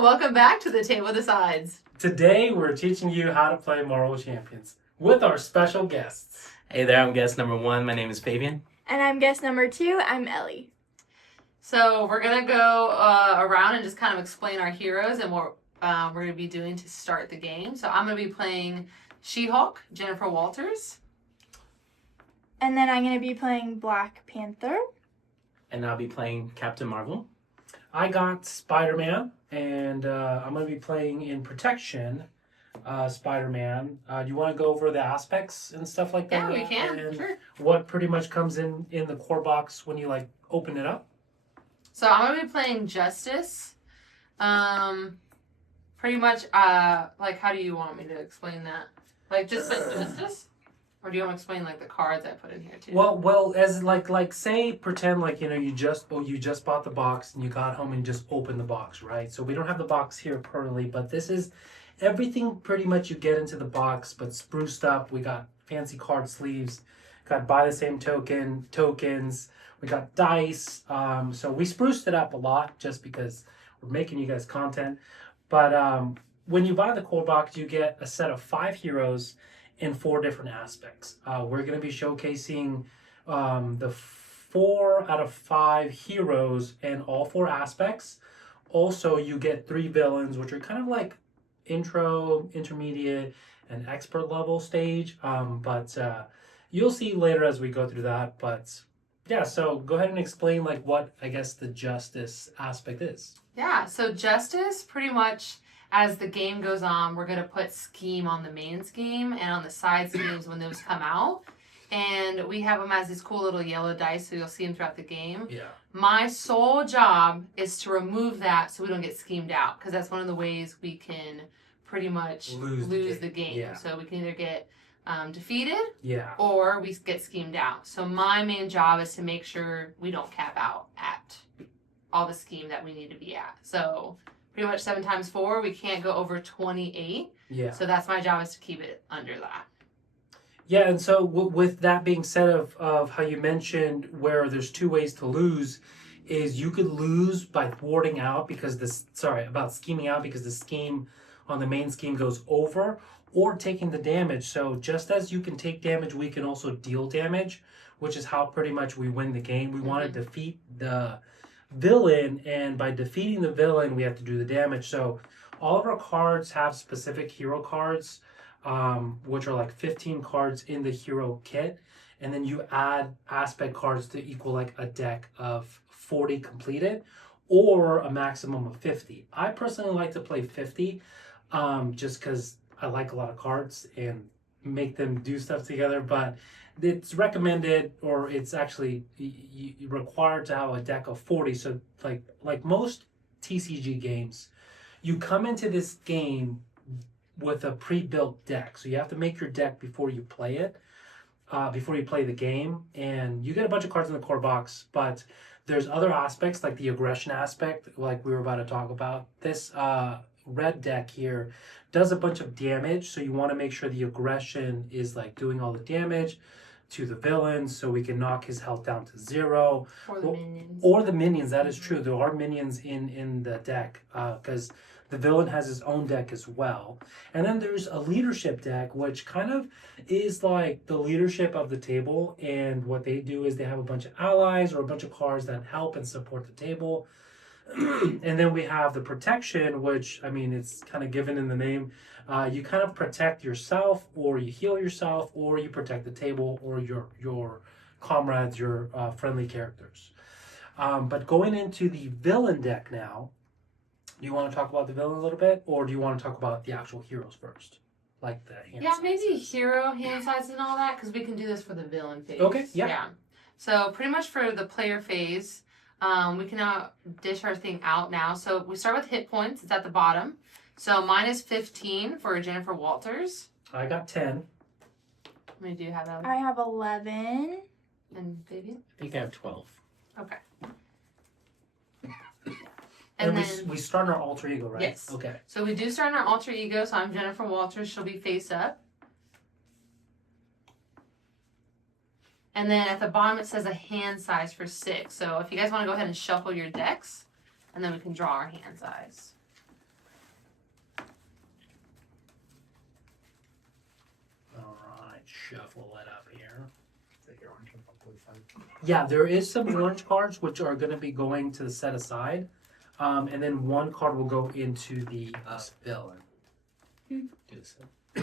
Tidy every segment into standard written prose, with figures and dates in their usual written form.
Hello, welcome back to the Table Decides. Today we're teaching you how to play Marvel Champions with our special guests. Hey there, I'm guest number 1. My name is Favian. And I'm guest number 2. I'm Ellie. So we're going to go around and just kind of explain our heroes and what we're going to be doing to start the game. So I'm going to be playing She-Hulk, Jennifer Walters. And then I'm going to be playing Black Panther. And I'll be playing Captain Marvel. I got Spider-Man, and I'm going to be playing in Protection Spider-Man. Do you want to go over the aspects and stuff like that? Yeah, we can. And sure. what pretty much comes in the core box when you open it up? So I'm going to be playing Justice. Pretty much, how do you want me to explain that? Just Justice? Or do you want to explain the cards I put in here too? Well, as say pretend you just bought the box and you got home and just opened the box, right? So we don't have the box here currently, but this is everything pretty much you get into the box, but spruced up. We got fancy card sleeves, got buy the same tokens. We got dice. So we spruced it up a lot just because we're making you guys content. But when you buy the core box, you get a set of 5 heroes in 4 different aspects. We're going to be showcasing the 4 out of 5 heroes in all 4 aspects. Also, you get 3 villains, which are kind of like intro, intermediate, and expert level stage. But you'll see later as we go through that. But yeah, so go ahead and explain what I guess the Justice aspect is. Yeah, so Justice pretty much, as the game goes on, we're going to put scheme on the main scheme and on the side schemes when those come out. And we have them as these cool little yellow dice, so you'll see them throughout the game. Yeah. My sole job is to remove that so we don't get schemed out, because that's one of the ways we can pretty much lose the game. Yeah. So we can either get defeated Yeah. or we get schemed out. So my main job is to make sure we don't cap out at all the scheme that we need to be at. So pretty much 7 times 4, we can't go over 28. Yeah. So that's my job, is to keep it under that. Yeah, and so with that being said of how you mentioned where there's 2 ways to lose, is you could lose by thwarting out about scheming out because the scheme on the main scheme goes over, or taking the damage. So just as you can take damage, we can also deal damage, which is how pretty much we win the game. We want to defeat the villain, and by defeating the villain, we have to do the damage. So all of our cards have specific hero cards, which are 15 cards in the hero kit, and then you add aspect cards to equal a deck of 40 completed, or a maximum of 50. I personally like to play 50, just because I like a lot of cards and make them do stuff together, but it's recommended, or it's actually required to have a deck of 40. So like most TCG games, you come into this game with a pre-built deck. So you have to make your deck before you play it, before you play the game. And you get a bunch of cards in the core box, but there's other aspects like the aggression aspect, like we were about to talk about. This red deck here does a bunch of damage, so you want to make sure the aggression is doing all the damage to the villain, so we can knock his health down to 0. Or the minions. Or the minions, that is true. There are minions in the deck, because the villain has his own deck as well. And then there's a leadership deck, which kind of is like the leadership of the table, and what they do is they have a bunch of allies or a bunch of cards that help and support the table. And then we have the protection, which, it's kind of given in the name. You kind of protect yourself, or you heal yourself, or you protect the table, or your comrades, your friendly characters. But going into the villain deck now, do you want to talk about the villain a little bit, or do you want to talk about the actual heroes first? Like the hand sizes? Maybe hero hand sizes and all that, because we can do this for the villain phase. Okay, yeah. So pretty much for the player phase, we can now dish our thing out now. So we start with hit points. It's at the bottom. So mine is 15 for Jennifer Walters. I got 10. How many do you have, Ellie? I have 11. And Fabian? I think I have 12. Okay. And then we start our alter ego, right? Yes. Okay. So we do start in our alter ego. So I'm Jennifer Walters. She'll be face up. And then at the bottom it says a hand size for 6. So if you guys want to go ahead and shuffle your decks, and then we can draw our hand size. shuffle it up here. Yeah, there is some orange cards which are going to be going to the set aside, and then one card will go into the villain. Do this. So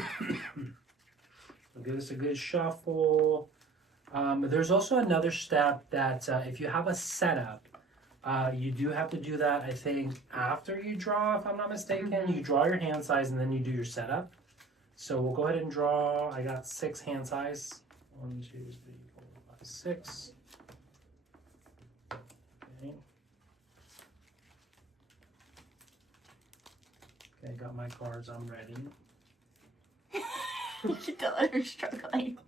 give us a good shuffle. There's also another step that if you have a setup, you do have to do that, I think, after you draw, if I'm not mistaken. You draw your hand size and then you do your setup. So we'll go ahead and draw. I got 6 hand size. 1, 2, 3, 4, 5, 6. Okay. Okay, got my cards. I'm ready. You can tell I'm struggling.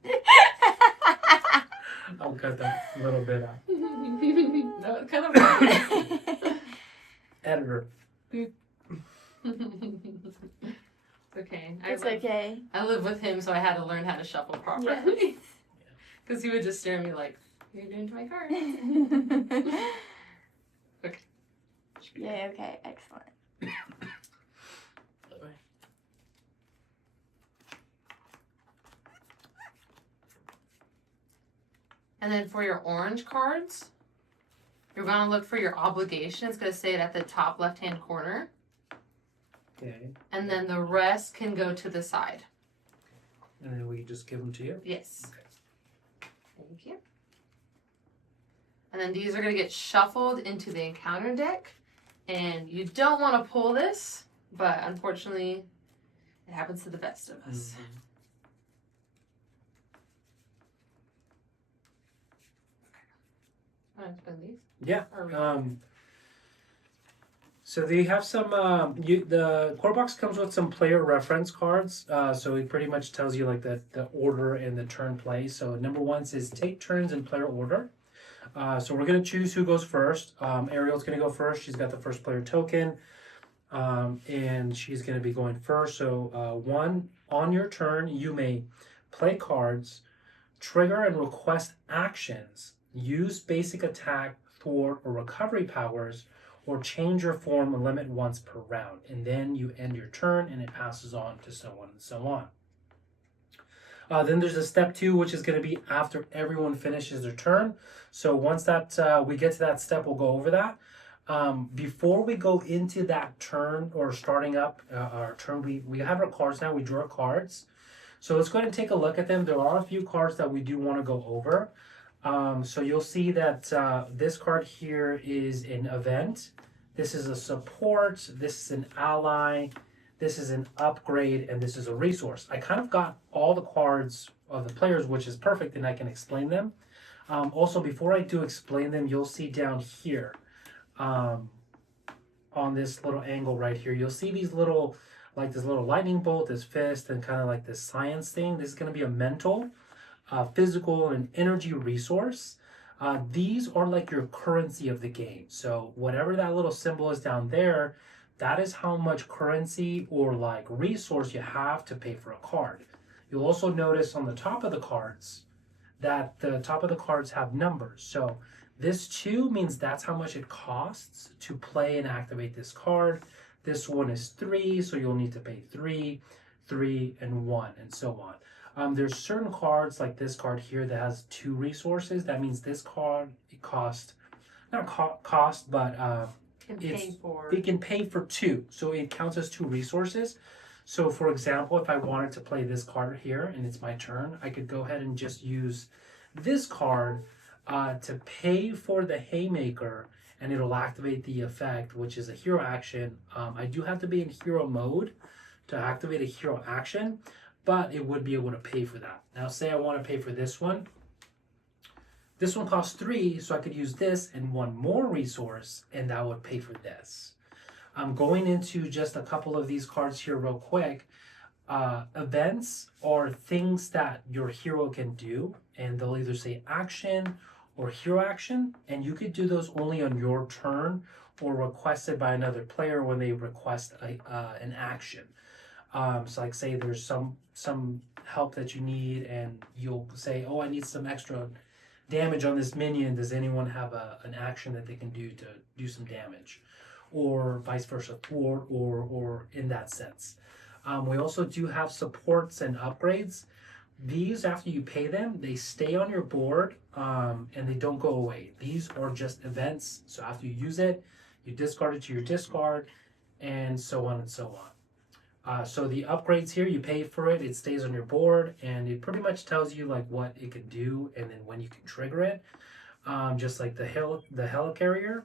I'll cut that little bit out. No, it's kind of funny. Editor. It's okay. It's okay. I live with him, so I had to learn how to shuffle properly. Because he would just stare at me like, "What are you doing to my card?" Okay. Yeah, okay, excellent. And then for your orange cards, you're going to look for your obligation. It's going to say it at the top left-hand corner. Okay. And then the rest can go to the side. And then we just give them to you? Yes. Okay. Thank you. And then these are going to get shuffled into the encounter deck. And you don't want to pull this, but unfortunately, it happens to the best of us. Mm-hmm. Want to spin these? Yeah. Or we- So they have some. The core box comes with some player reference cards. So it pretty much tells you like the order and the turn play. So number 1 says take turns in player order. So we're gonna choose who goes first. Arielle's gonna go first. She's got the first player token, and she's gonna be going first. So 1, on your turn, you may play cards, trigger and request actions, use basic attack, thwart, or recovery powers, or change your form and limit once per round. And then you end your turn and it passes on to so on and so on. Then there's a step 2, which is going to be after everyone finishes their turn. So once that we get to that step, we'll go over that. Before we go into that turn or starting up our turn, we have our cards now. We draw cards. So let's go ahead and take a look at them. There are a few cards that we do want to go over. So you'll see that this card here is an event. This is a support. This is an ally. This is an upgrade, and this is a resource. I kind of got all the cards of the players, which is perfect, and I can explain them. Also, before I do explain them, you'll see down here on this little angle right here, you'll see these little, like this little lightning bolt, this fist, and kind of like this science thing. This is going to be a mental, physical, and energy resource. These are like your currency of the game. So whatever that little symbol is down there, that is how much currency or like resource you have to pay for a card. You'll also notice on the top of the cards that the top of the cards have numbers. So this 2 means that's how much it costs to play and activate this card. This one is 3, so you'll need to pay 3, 3, and 1, and so on. There's certain cards like this card here that has 2 resources. That means this card, it costs, not cost, but it can pay for 2. So it counts as 2 resources. So for example, if I wanted to play this card here and it's my turn, I could go ahead and just use this card to pay for the Haymaker, and it'll activate the effect, which is a hero action. I do have to be in hero mode to activate a hero action, but it would be able to pay for that. Now say I want to pay for this one. This one costs 3, so I could use this and 1 more resource, and that would pay for this. I'm going into just a couple of these cards here real quick. Events are things that your hero can do, and they'll either say action or hero action, and you could do those only on your turn or requested by another player when they request an action. So like say there's some help that you need, and you'll say, oh, I need some extra damage on this minion. Does anyone have an action that they can do to do some damage? Or vice versa, or in that sense. We also do have supports and upgrades. these, after you pay them, they stay on your board, and they don't go away. These are just events. So after you use it, you discard it to your discard, and so on and so on. So the upgrades here, you pay for it, it stays on your board, and it pretty much tells you like what it can do and then when you can trigger it. Just like the helicarrier,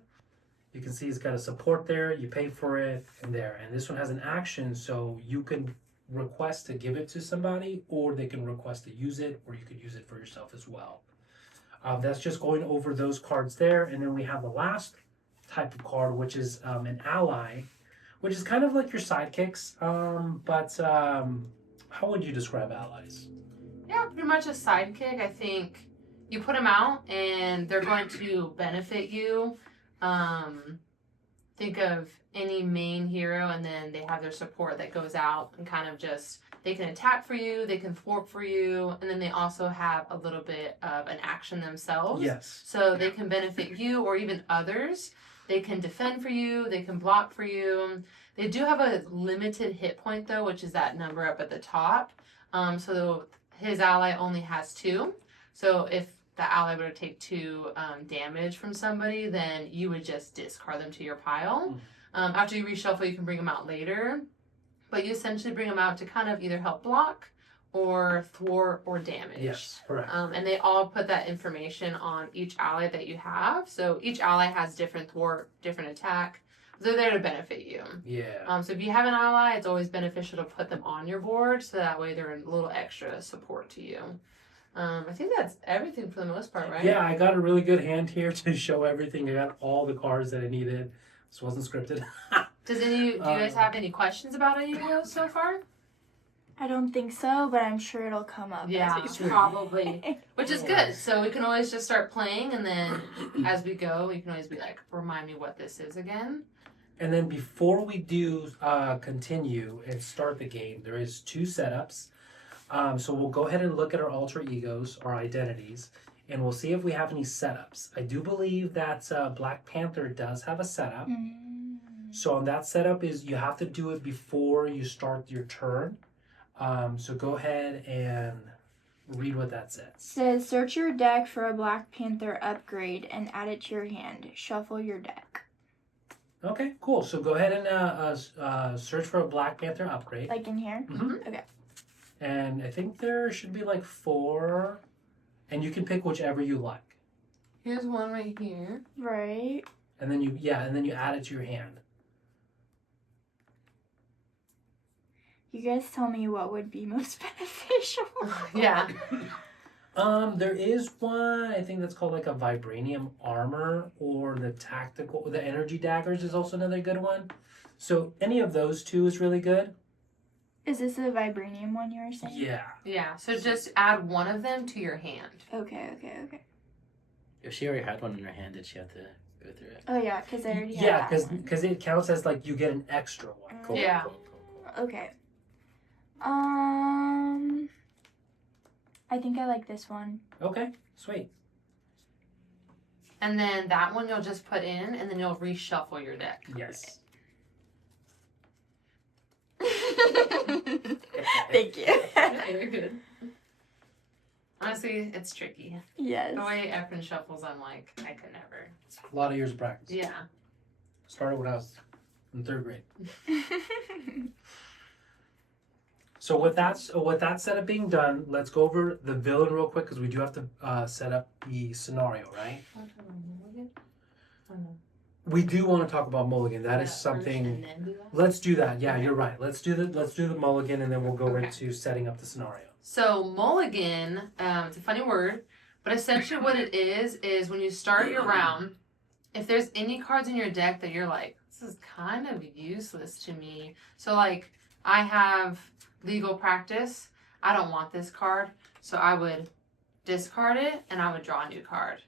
you can see it's got a support there. You pay for it, and there. And this one has an action, so you can request to give it to somebody, or they can request to use it, or you could use it for yourself as well. That's just going over those cards there, and then we have the last type of card, which is an ally, which is kind of like your sidekicks. But how would you describe allies? Yeah, pretty much a sidekick. I think you put them out and they're going to benefit you. Think of any main hero, and then they have their support that goes out and kind of just, they can attack for you, they can thwart for you, and then they also have a little bit of an action themselves. Yes. So they can benefit you or even others. They can defend for you, they can block for you. They do have a limited hit point though, which is that number up at the top. So his ally only has 2. So if the ally were to take 2 damage from somebody, then you would just discard them to your pile. After you reshuffle, you can bring them out later. But you essentially bring them out to kind of either help block or thwart or damage. Yes, correct. And they all put that information on each ally that you have. So each ally has different thwart, different attack. They're there to benefit you. Yeah. So if you have an ally, it's always beneficial to put them on your board, so that way they're a little extra support to you. I think that's everything for the most part, right? Yeah, I got a really good hand here to show everything. I got all the cards that I needed. This wasn't scripted. Do you guys have any questions about any of those so far? I don't think so, but I'm sure it'll come up. Yeah, as we probably. Which is good. So we can always just start playing, and then as we go, you can always be like, remind me what this is again. And then before we do continue and start the game, there is 2 setups. So we'll go ahead and look at our alter egos, our identities, and we'll see if we have any setups. I do believe that Black Panther does have a setup. So on that setup is you have to do it before you start your turn. So go ahead and read what that says. Says, search your deck for a Black Panther upgrade and add it to your hand. Shuffle your deck. Okay, cool. So go ahead and search for a Black Panther upgrade. Like in here? Mhm. Okay. And I think there should be like 4, and you can pick whichever you like. Here's one right here. Right. And then you add it to your hand. You guys tell me what would be most beneficial. Yeah. There is one, I think that's called like a vibranium armor, or the energy daggers is also another good one. So any of those 2 is really good. Is this the vibranium one you were saying? Yeah. Yeah, so just add one of them to your hand. Okay. If she already had one in her hand, did she have to go through it? Oh yeah, because I already Yeah, had that one. because it counts as like you get an extra one. Cool, Yeah. cool. Okay. I think I like this one. Okay, sweet. And then that one you'll just put in, and then you'll reshuffle your deck. Yes. Thank you. Yeah, you're good. Honestly, it's tricky. Yes. The way Efren shuffles, I'm like, I could never. A lot of years of practice. Yeah. Started when I was in 3rd grade. So with that setup being done, let's go over the villain real quick, because we do have to set up the scenario, right? We do want to talk about Mulligan. That is something. Let's do that. Yeah, you're right. Let's do the Mulligan, and then we'll go into setting up the scenario. So mulligan, it's a funny word, but essentially what it is when you start your round, if there's any cards in your deck that you're like, this is kind of useless to me. So like, I have legal practice. I don't want this card, so I would discard it and I would draw a new card.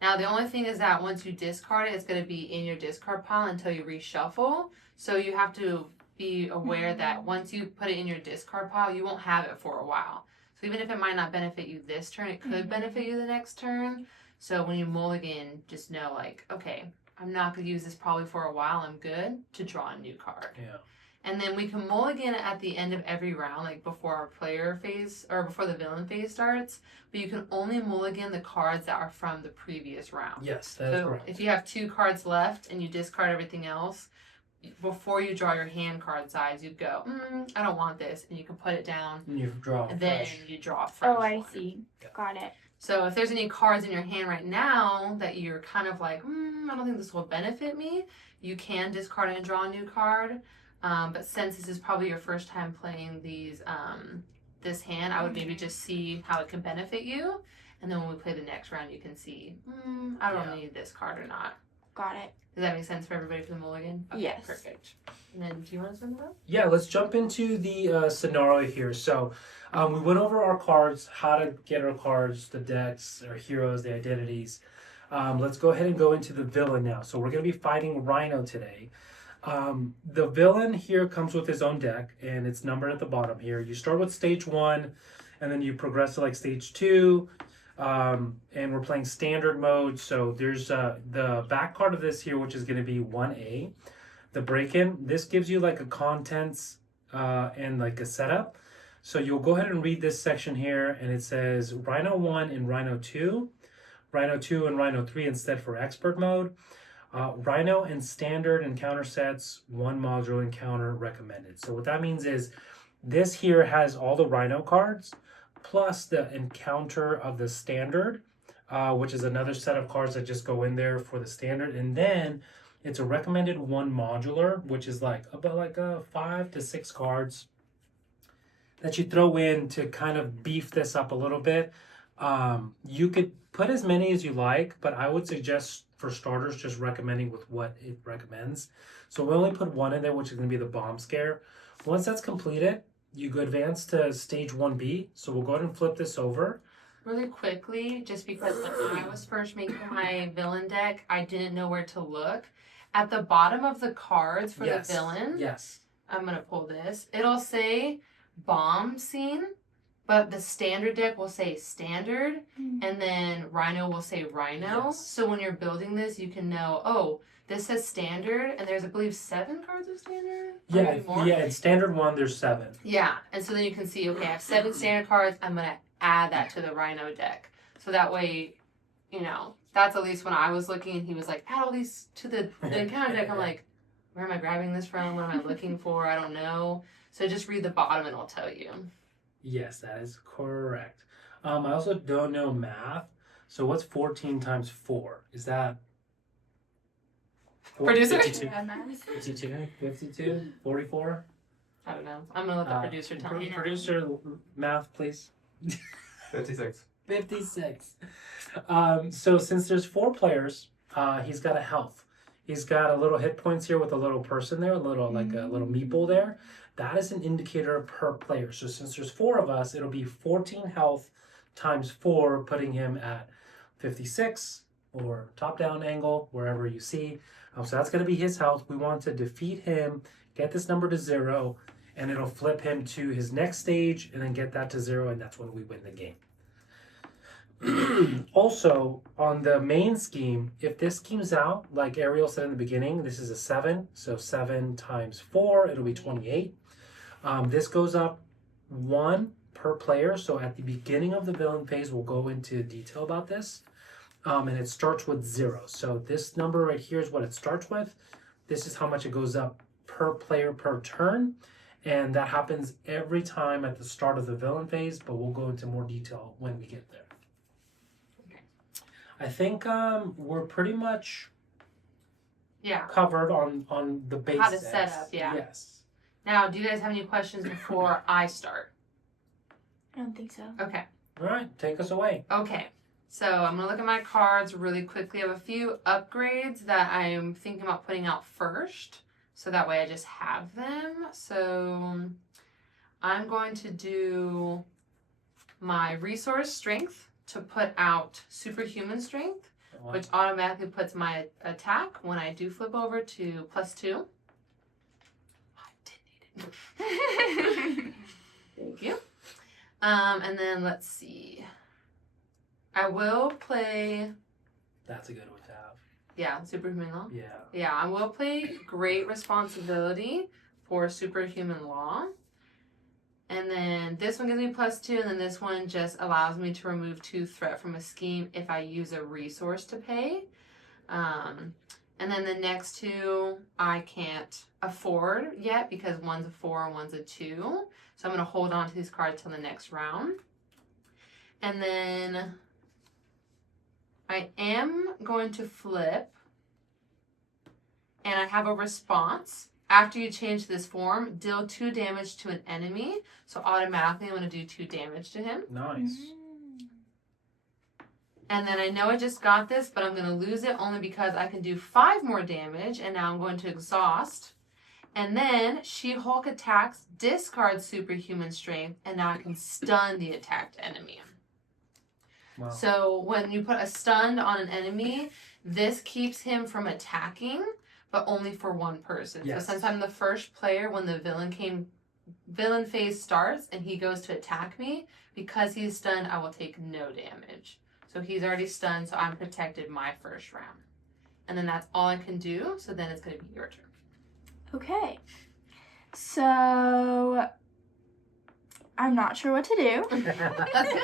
Now the only thing is that once you discard it, it's going to be in your discard pile until you reshuffle. So you have to be aware that once you put it in your discard pile, you won't have it for a while. So even if it might not benefit you this turn, it could benefit you the next turn. So when you mulligan, just know like, okay, I'm not going to use this probably for a while. I'm good to draw a new card. Yeah. And then we can mulligan at the end of every round, like before our player phase or before the villain phase starts. But you can only mulligan the cards that are from the previous round. Yes, that is So correct. if you have 2 cards left and you discard everything else, before you draw your hand card size, you go, I don't want this, and you can put it down. And you draw And then fresh. you draw a fresh Oh, I one. see. Yeah. Got it. So if there's any cards in your hand right now that you're kind of like, I don't think this will benefit me, you can discard and draw a new card. But since this is probably your first time playing this hand, I would maybe just see how it can benefit you. And then when we play the next round, you can see, I don't need this card or not. Got it. Does that make sense for everybody for the mulligan? Okay, Yes. Perfect. And then do you want to talk about? Yeah, let's jump into the scenario here. So we went over our cards, how to get our cards, the decks, our heroes, the identities. Let's go ahead and go into the villain now. So we're going to be fighting Rhino today. The villain here comes with his own deck, and it's numbered at the bottom here. You start with stage 1, and then you progress to like stage 2. And we're playing standard mode. So there's the back card of this here, which is going to be 1A. The break-in, this gives you like a contents and like a setup. So you'll go ahead and read this section here, and it says Rhino 1 and Rhino 2, Rhino 2 and Rhino 3 instead for expert mode, Rhino and standard encounter sets, 1 module encounter recommended. So what that means is this here has all the Rhino cards plus the encounter of the standard, which is another set of cards that just go in there for the standard, and then it's a recommended 1 modular, which is like about like 5 to 6 cards that you throw in to kind of beef this up a little bit. You could put as many as you like, but I would suggest for starters just recommending with what it recommends. So we only put 1 in there, which is going to be the bomb scare. Once that's completed, you go advance to stage 1B. So we'll go ahead and flip this over. Really quickly, just because when I was first making my villain deck, I didn't know where to look. At the bottom of the cards for the villain, Yes. I'm going to pull this. It'll say bomb scene, but the standard deck will say standard, and then Rhino will say Rhino. Yes. So when you're building this, you can know, oh, this says standard, and there's, I believe, 7 cards of standard? Or Yeah, maybe more? yeah. In standard 1, there's 7. Yeah, and so then you can see, okay, I have 7 standard cards. I'm going to add that to the Rhino deck. So that way, you know, that's at least when I was looking, and he was like, add all these to the encounter deck. I'm like, where am I grabbing this from? What am I looking for? I don't know. So just read the bottom and it'll tell you. Yes, that is correct. I also don't know math. So what's 14 times 4? Is that Producer? 52? Yeah, nice. 52. 52? 44? I don't know. I'm going to let the producer tell me. Producer, math, please. 56. 56. So since there's 4 players, he's got a health. He's got a little hit points here with a little person there, a little meeple there. That is an indicator per player. So since there's 4 of us, it'll be 14 health times 4, putting him at 56 or top-down angle, wherever you see. So that's going to be his health. We want to defeat him, get this number to 0, and it'll flip him to his next stage, and then get that to 0, and that's when we win the game. Also, on the main scheme, if this schemes out, like Arielle said in the beginning, this is a 7, so 7 times 4, it'll be 28. This goes up 1 per player, so at the beginning of the villain phase, we'll go into detail about this. And it starts with 0. So this number right here is what it starts with. This is how much it goes up per player per turn. And that happens every time at the start of the villain phase, but we'll go into more detail when we get there. Okay. I think we're pretty much Yeah. covered on the basics. How to set up, yeah. Yes. Now, do you guys have any questions before I start? I don't think so. Okay. All right, take us away. Okay. So I'm going to look at my cards really quickly. I have a few upgrades that I'm thinking about putting out first. So that way I just have them. So I'm going to do my resource strength to put out superhuman strength, which automatically puts my attack when I do flip over to +2. I did need it. Thank you. And then let's see. I will play, That's a good one to have. yeah, superhuman law. Yeah. Yeah, I will play Great Responsibility for superhuman law. And then this one gives me +2, and then this one just allows me to remove 2 threat from a scheme if I use a resource to pay. And then the next 2 I can't afford yet because one's a 4 and one's a 2. So I'm going to hold on to these cards till the next round. And then I am going to flip, and I have a response. After you change this form, deal 2 damage to an enemy. So automatically I'm going to do 2 damage to him. Nice. And then I know I just got this, but I'm going to lose it only because I can do 5 more damage. And now I'm going to exhaust. And then She-Hulk attacks, discards superhuman strength, and now I can stun the attacked enemy. Wow. So when you put a stun on an enemy, this keeps him from attacking, but only for one person. Yes. So since I'm the first player, when the villain phase starts and he goes to attack me, because he's stunned, I will take no damage. So he's already stunned, so I'm protected my first round. And then that's all I can do, so then it's going to be your turn. Okay. So I'm not sure what to do. That's good.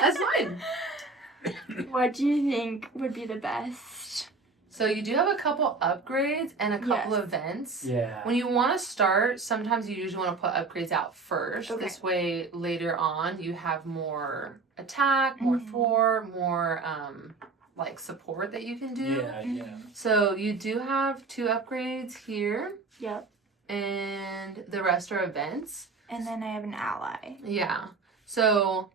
That's fine. What do you think would be the best? So you do have a couple upgrades and a couple Yes. events. Yeah. When you want to start, sometimes you usually want to put upgrades out first. Okay. This way, later on, you have more attack, more floor, more like support that you can do. Yeah. So you do have 2 upgrades here, Yep. and the rest are events. And then I have an ally. Yeah. So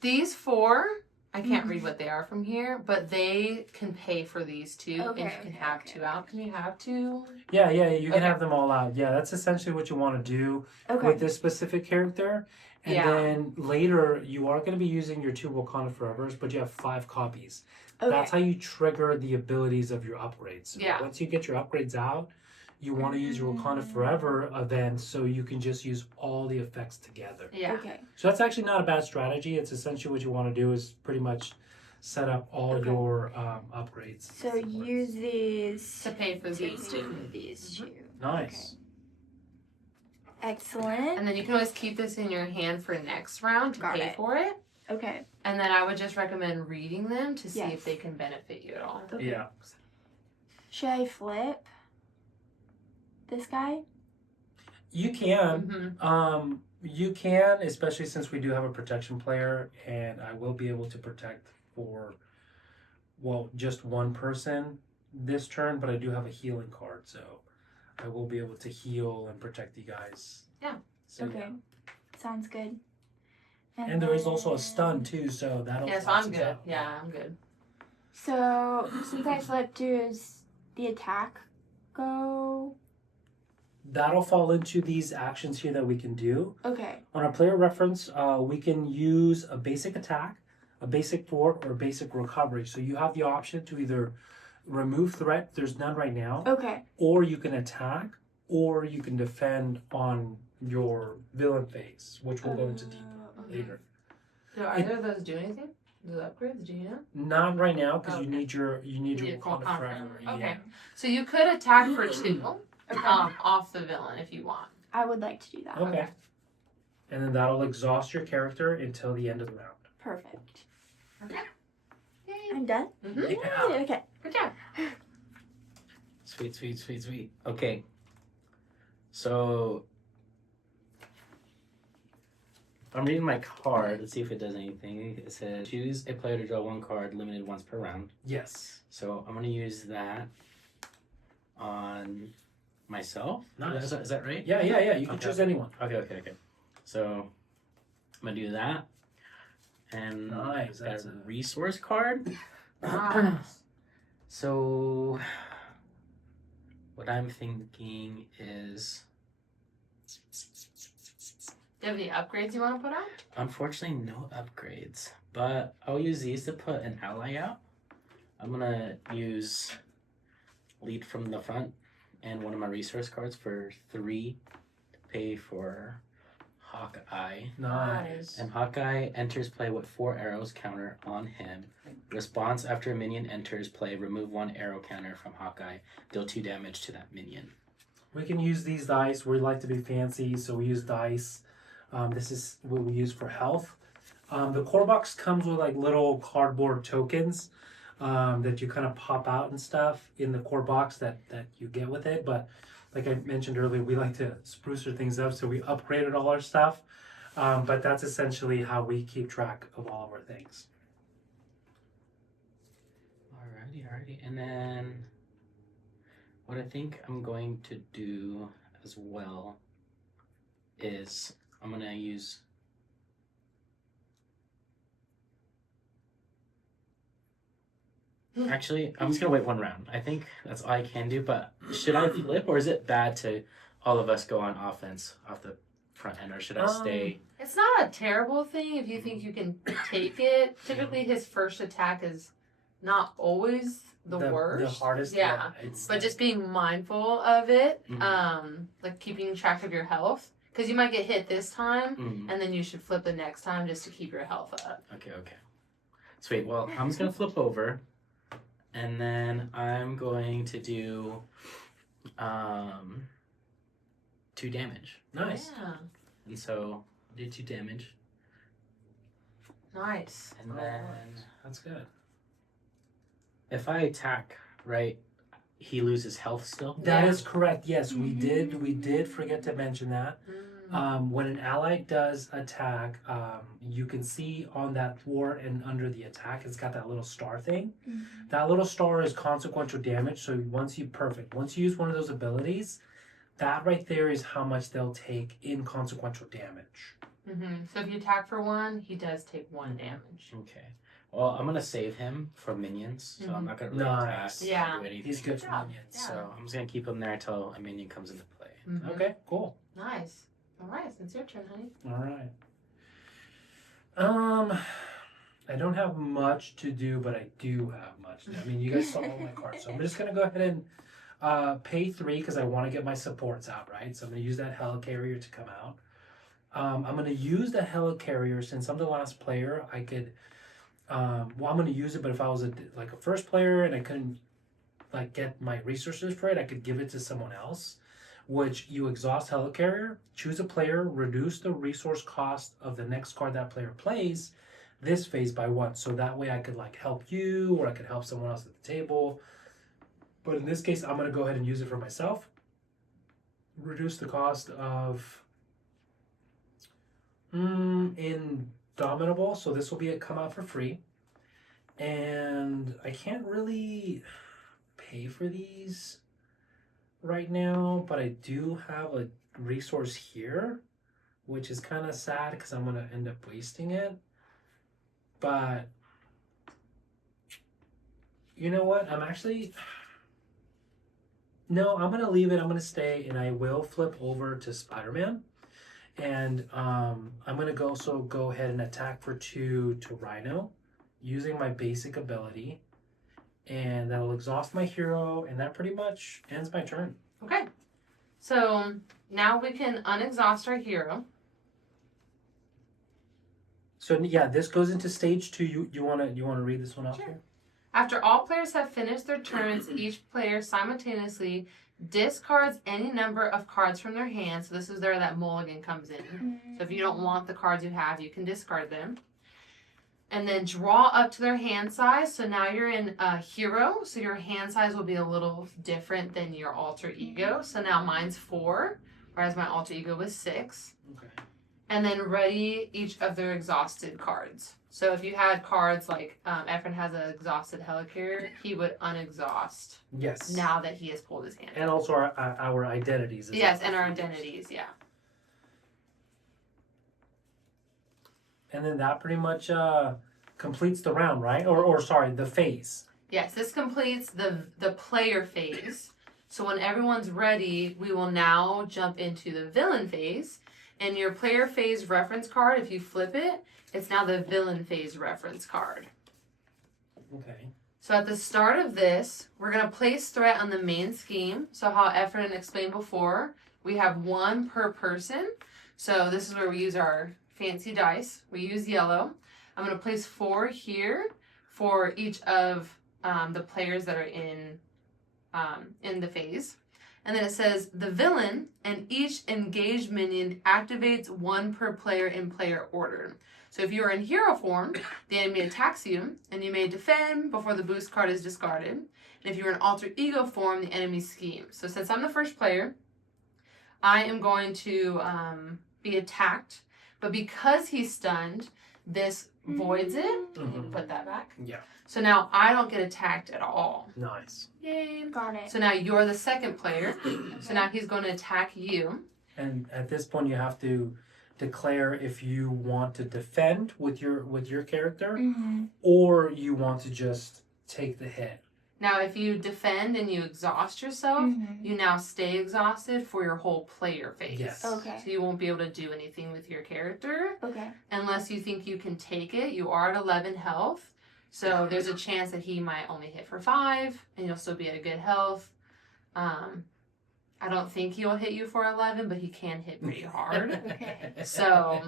these 4, I can't read what they are from here, but they can pay for these 2, Okay, and you can okay, have okay. 2 out. Can you have 2? Yeah, you can Okay. have them all out. Yeah, that's essentially what you want to do Okay. with this specific character. And Yeah. then later, you are going to be using your 2 Wakanda Forevers, but you have 5 copies. Okay. That's how you trigger the abilities of your upgrades. So Yeah. once you get your upgrades out, you want to use your Wakanda Forever event so you can just use all the effects together. Yeah. Okay. So that's actually not a bad strategy. It's essentially what you want to do is pretty much set up all Okay. your upgrades. So use these To pay for to these pay 2. for these 2. Nice. Excellent. And then you can always keep this in your hand for next round to Got pay it. for it. Okay. And then I would just recommend reading them to see Yes. if they can benefit you at all. Okay. Yeah. Should I flip this guy? You can. Mm-hmm. You can, especially since we do have a protection player, and I will be able to protect for, well, just one person this turn, but I do have a healing card, so I will be able to heal and protect you guys. Yeah. So, Okay. yeah. Sounds good. And there is also a then- stun too, so that'll. Yeah, so balance I'm us good. out. Yeah, I'm good. So since I flipped, does the attack go? That'll fall into these actions here that we can do. Okay. On our player reference, we can use a basic attack, a basic fort, or a basic recovery. So you have the option to either remove threat, there's none right now, Okay. or you can attack, or you can defend on your villain phase, which we'll go into deep Okay. later. Do either of those do anything? Those upgrades, do you know? Not right now, because Okay. you need your Need full Wakanda forever. confidence. Okay. Yeah. So you could attack for 2 Okay. off the villain if you want. I would like to do that. Okay. And then that'll exhaust your character until the end of the round. Perfect. Okay. Yay. I'm done. Mm-hmm. Yeah. Yay, okay. Good job. Sweet. Okay. So I'm reading my card. Let's see if it does anything. It says choose a player to draw 1 card, limited once per round. Yes. So I'm gonna use that on myself. Nice. Is that right? Yeah. You can Okay. choose anyone. Okay. So I'm gonna do that. And Nice, got that's a a- resource card. Nice. So what I'm thinking is, Do you have any upgrades you want to put out? unfortunately, no upgrades. But I'll use these to put an ally out. I'm gonna use lead from the front and one of my resource cards for 3 to pay for Hawkeye. Nice. And Hawkeye enters play with 4 arrows counter on him. Response after a minion enters play, remove 1 arrow counter from Hawkeye. Deal 2 damage to that minion. We can use these dice. We like to be fancy, so we use dice. This is what we use for health. The core box comes with like little cardboard tokens that you kind of pop out and stuff in the core box that you get with it. But like I mentioned earlier, we like to spruce things up, so we upgraded all our stuff. But that's essentially how we keep track of all of our things. Alrighty. And then what I think I'm going to do as well is I'm going to use Actually, I'm just gonna wait one round. I think that's all I can do, but should I flip or is it bad to all of us go on offense off the front end, or should I stay? It's not a terrible thing if you think you can take it. Typically, his first attack is not always the worst. The hardest. Yeah. But just being mindful of it, like keeping track of your health. Because you might get hit this time, and then you should flip the next time just to keep your health up. Okay. Sweet. Well, I'm just going to flip over, and then I'm going to do 2 damage. Nice. Yeah. And so I'll do 2 damage. Nice. And then That's good. if I attack, right, he loses health still? That is correct. Yes, we did forget to mention that. When an ally does attack, you can see on that thwart and under the attack, it's got that little star thing. That little star is consequential damage. So once you use one of those abilities, that right there is how much they'll take in consequential damage. So if you attack for 1, he does take 1 damage. Okay. Well, I'm gonna save him for minions, so I'm not gonna really attack Yeah. or do anything. He's good Good for job. minions. Yeah. So I'm just gonna keep him there until a minion comes into play. Okay, cool. Nice. All right, it's your turn, honey. All right. I don't have much to do, but I do have much to do. I mean, you guys saw all my cards, so I'm just gonna go ahead and pay 3 because I want to get my supports out, right? So I'm gonna use that helicarrier to come out. I'm gonna use the helicarrier since I'm the last player. I could, I'm gonna use it, but if I was a first player and I couldn't like get my resources for it, I could give it to someone else. Which you exhaust helicarrier, choose a player, reduce the resource cost of the next card that player plays this phase by 1. So that way I could like help you or I could help someone else at the table. But in this case, I'm going to go ahead and use it for myself. Reduce the cost of Indomitable. So this will be a come out for free. And I can't really pay for these right now, but I do have a resource here, which is kind of sad because I'm going to end up wasting it. But you know what? I'm going to leave it. I'm going to stay, and I will flip over to Spider-Man. And I'm going to go ahead and attack for 2 to Rhino using my basic ability. And that'll exhaust my hero, and that pretty much ends my turn. Okay. So now we can unexhaust our hero. So yeah, this goes into stage 2. You wanna read this one off Sure. here? After all players have finished their turns, each player simultaneously discards any number of cards from their hand. So this is where that mulligan comes in. So if you don't want the cards you have, you can discard them. And then draw up to their hand size. So now you're in a hero. So your hand size will be a little different than your alter ego. So now mine's 4, whereas my alter ego was 6. Okay. And then ready each of their exhausted cards. So if you had cards like Efren has an exhausted helicarrier, he would unexhaust Yes. now that he has pulled his hand. And also our identities. Yes, and our identities, yeah. And then that pretty much completes the round, right? Or sorry, the phase. Yes, this completes the player phase. So when everyone's ready, we will now jump into the villain phase. And your player phase reference card, if you flip it, it's now the villain phase reference card. Okay. So at the start of this, we're going to place threat on the main scheme. So how Efren explained before, we have 1 per person. So this is where we use our fancy dice. We use yellow. I'm going to place 4 here for each of the players that are in the phase. And then it says the villain and each engaged minion activates 1 per player in player order. So if you are in hero form, the enemy attacks you, and you may defend before the boost card is discarded. And if you're in alter ego form, the enemy schemes. So since I'm the first player, I am going to be attacked. But because he's stunned, this voids it. Mhm. Put that back. Yeah. So now I don't get attacked at all. Nice. Yay. Got it. So now you're the second player. So now he's going to attack you. And at this point, you have to declare if you want to defend with your character, or you want to just take the hit. Now, if you defend and you exhaust yourself, you now stay exhausted for your whole player phase. Yes. Okay. So you won't be able to do anything with your character Okay. unless you think you can take it. You are at 11 health. So there's a chance that he might only hit for 5 and you'll still be at a good health. I don't think he'll hit you for 11, but he can hit pretty hard. Okay. So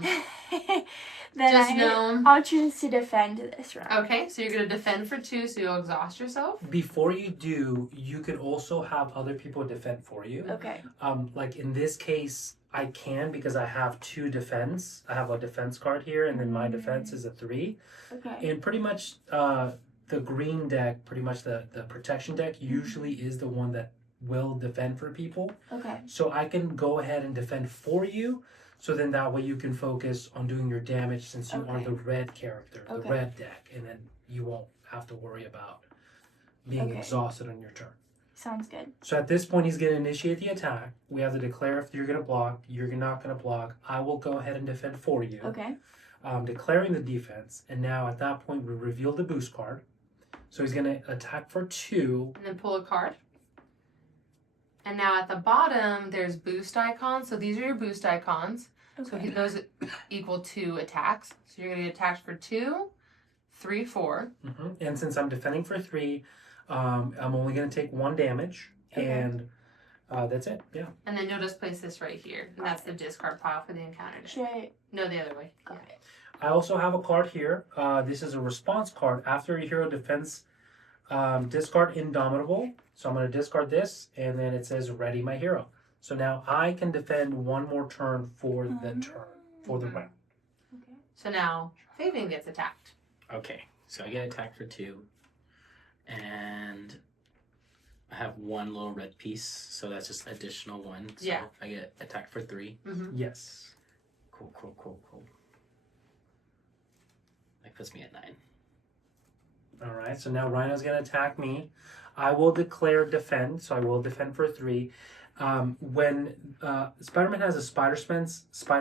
Then just know. I'll choose to defend this round. Okay, so you're going to defend for 2, so you'll exhaust yourself. Before you do, you could also have other people defend for you. Okay. Like in this case, I can because I have 2 defense. I have a defense card here, and then my defense is a 3. Okay. And pretty much the green deck, pretty much the protection deck, usually is the one that will defend for people. Okay. So I can go ahead and defend for you. So then that way you can focus on doing your damage since you are Okay. the red character, the Okay. red deck, and then you won't have to worry about being Okay. exhausted on your turn. Sounds good. So at this point, he's going to initiate the attack. We have to declare if you're going to block, you're not going to block. I will go ahead and defend for you, Okay. declaring the defense. And now at that point, we reveal the boost card. So he's going to attack for 2. And then pull a card. And now at the bottom, there's boost icons. So these are your boost icons. So Okay. those equal 2 attacks. So you're going to get attacked for 2, 3, 4. And since I'm defending for 3, I'm only going to take 1 damage. Okay. And that's it. Yeah. And then you'll just place this right here. And that's the discard pile for the encounter deck. Should I? No, the other way. Got it. I also have a card here. This is a response card. After a hero defends, discard Indomitable. So I'm going to discard this, and then it says Ready My Hero. So now I can defend 1 more turn for the turn, for the round. Okay. So now Fabian gets attacked. Okay, so I get attacked for 2, and I have 1 little red piece, so that's just additional 1. So Yeah. I get attacked for 3. Yes. Cool. That puts me at 9. All right, so now Rhino's going to attack me. I will declare defend, so I will defend for 3. When Spider-Man has a Spider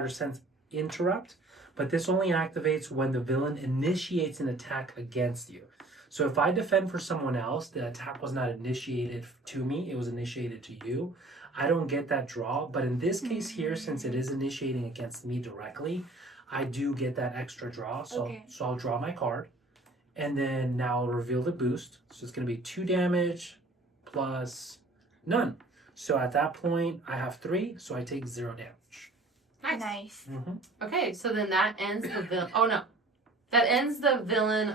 Sense interrupt, but this only activates when the villain initiates an attack against you. So if I defend for someone else, the attack was not initiated to me, it was initiated to you. I don't get that draw, but in this case here, since it is initiating against me directly, I do get that extra draw. So, Okay. so I'll draw my card. And then now I'll reveal the boost. So it's going to be 2 damage plus none. So at that point, I have 3, so I take 0 damage. Nice. Mm-hmm. Okay, so then that ends the villain. Oh no, that ends the villain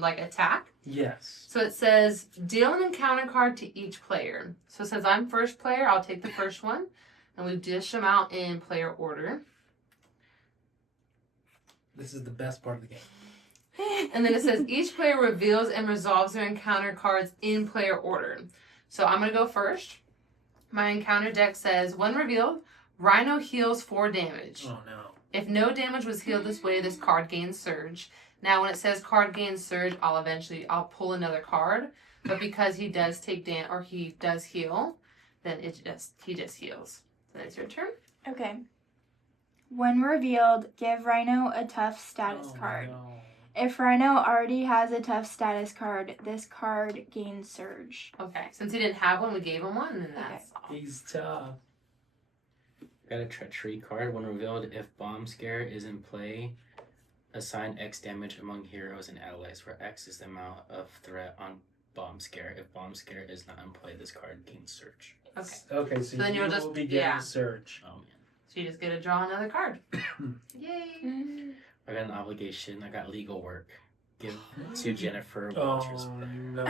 like attack. Yes. So it says deal an encounter card to each player. So since I'm first player, I'll take the first one, and we dish them out in player order. This is the best part of the game. And then it says each player reveals and resolves their encounter cards in player order. So I'm gonna go first. My encounter deck says when revealed, Rhino heals 4 damage. Oh no. If no damage was healed this way, this card gains surge. Now, when it says card gains surge, I'll pull another card. But because he does take he does heal, then he just heals. So that's your turn. Okay. When revealed, give Rhino a tough status Oh, card. no. If Rhino already has a tough status card, this card gains surge. Okay. Since he didn't have one, we gave him one, and then that's all. He's tough. Got a treachery card. When revealed, if bomb scare is in play, assign X damage among heroes and allies, where X is the amount of threat on bomb scare. If bomb scare is not in play, this card gains surge. Okay. Okay, so, So then you you'll will just- be getting yeah. Surge. Oh man. So you just get to draw another card. Yay. Mm. I got an obligation. I got legal work. give to Jennifer Oh Walters. no.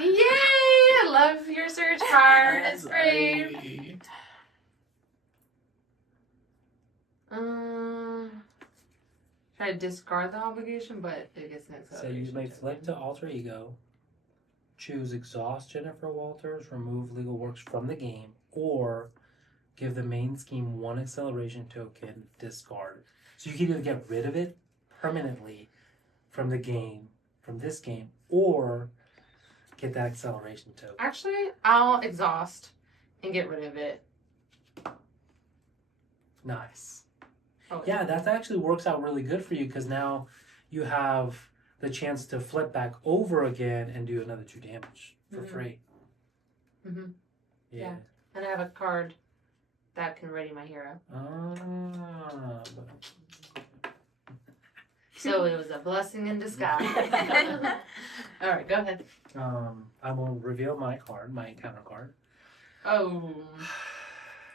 Yay! I love your search card. It's great. Sorry. Try to discard the obligation, but it gets an So acceleration. you may check. flip to alter ego, choose exhaust Jennifer Walters, remove legal works from the game, or give the main scheme one acceleration token, discard. So you can either get rid of it permanently from the game, from this game, or get that acceleration token. Actually, I'll exhaust and get rid of it. Nice. Oh, Yeah, that actually works out really good for you because now you have the chance to flip back over again and do another 2 damage for Mhm. free. Mhm. Yeah. Yeah. And I have a card that can ready my hero. Ah, So it was a blessing in disguise. All right, go ahead. I will reveal my card, my encounter card. Oh,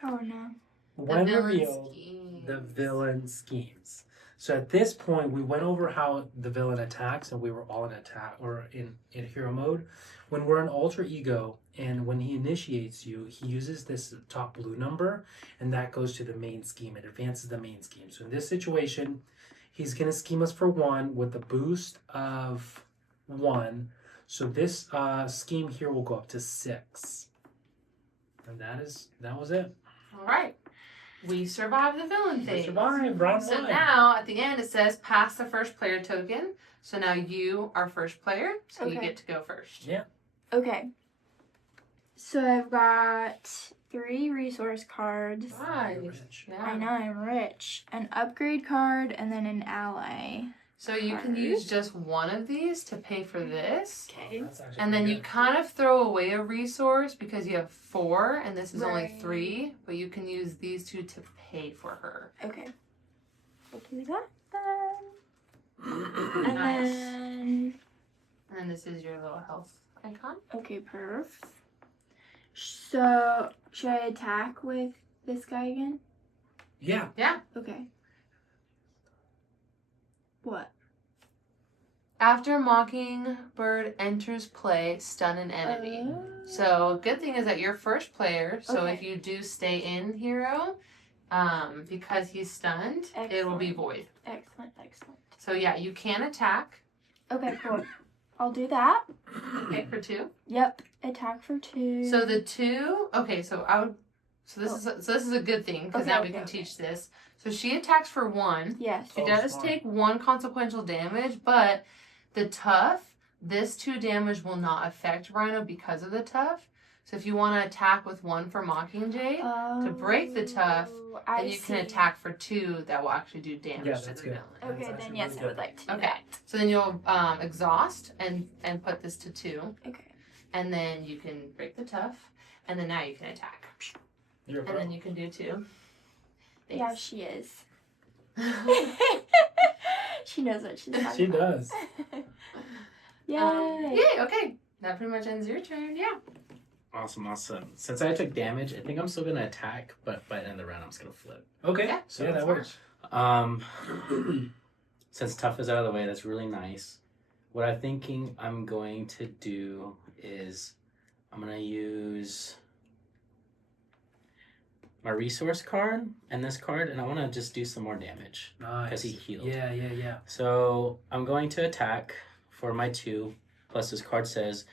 Oh no. When villain revealed, schemes. the villain schemes. So at this point, we went over how the villain attacks, and we were all in attack or in hero mode. When we're in alter ego, and when he initiates you, he uses this top blue number, and that goes to the main scheme. It advances the main scheme. So in this situation, he's going to scheme us for 1 with a boost of 1. So this scheme here will go up to 6. And that was it. All right. We survived the villain We phase. survived round So 1. now at the end it says pass the first player token. So now you are first player, so you Okay. get to go first. Yeah. Okay. So I've got 3 resource cards. Nice. Rich. Yeah. I know I'm rich. An upgrade card and then an ally. So you can Card. use just one of these to pay for this. Okay. That's actually And then pretty you good. kind of throw away a resource because you have 4 and this is only Right. 3, but you can use these 2 to pay for her. Okay. We'll do that then. And Nice. then And then this is your little health icon. okay, perf. So should I attack with this guy again? Yeah. Okay. What? After Mockingbird enters play, stun an enemy. So good thing is that you're first player. So Okay. if you do stay in hero, because he's stunned, it will be Excellent. void. Excellent, excellent. So yeah, you can attack. Okay, cool. I'll do that. Okay, for 2. Yep. Attack for 2. So the 2. Okay, so I would. So this is a good thing because Okay, now we okay, can okay. teach this. So she attacks for 1. Yes. She Oh, does smart. take 1 consequential damage, but the tough, this 2 damage will not affect Rhino because of the tough. So if you want to attack with 1 for Mockingjay, to break the tough, I then you can see. attack for 2 that will actually do damage Yeah, to that's the good. villain. Okay, That's then actually yes, really I would good. like to do Okay. that. So then you'll exhaust and put this to 2, Okay. and then you can break the tough, and then now you can attack, You're a and then you can do 2. Yeah, Thanks. she is. She knows what she's talking She about. does. Yay. Yay, okay. That pretty much ends your turn, yeah. Awesome. Since I took damage, I think I'm still gonna attack, but by the end of the round, I'm just gonna flip. Okay. Yeah, Yeah, that works. Since tough is out of the way, that's really nice. What I'm thinking I'm going to do is I'm gonna use my resource card and this card, and I want to just do some more damage Nice. because he healed. Yeah. So I'm going to attack for my 2. Plus, this card says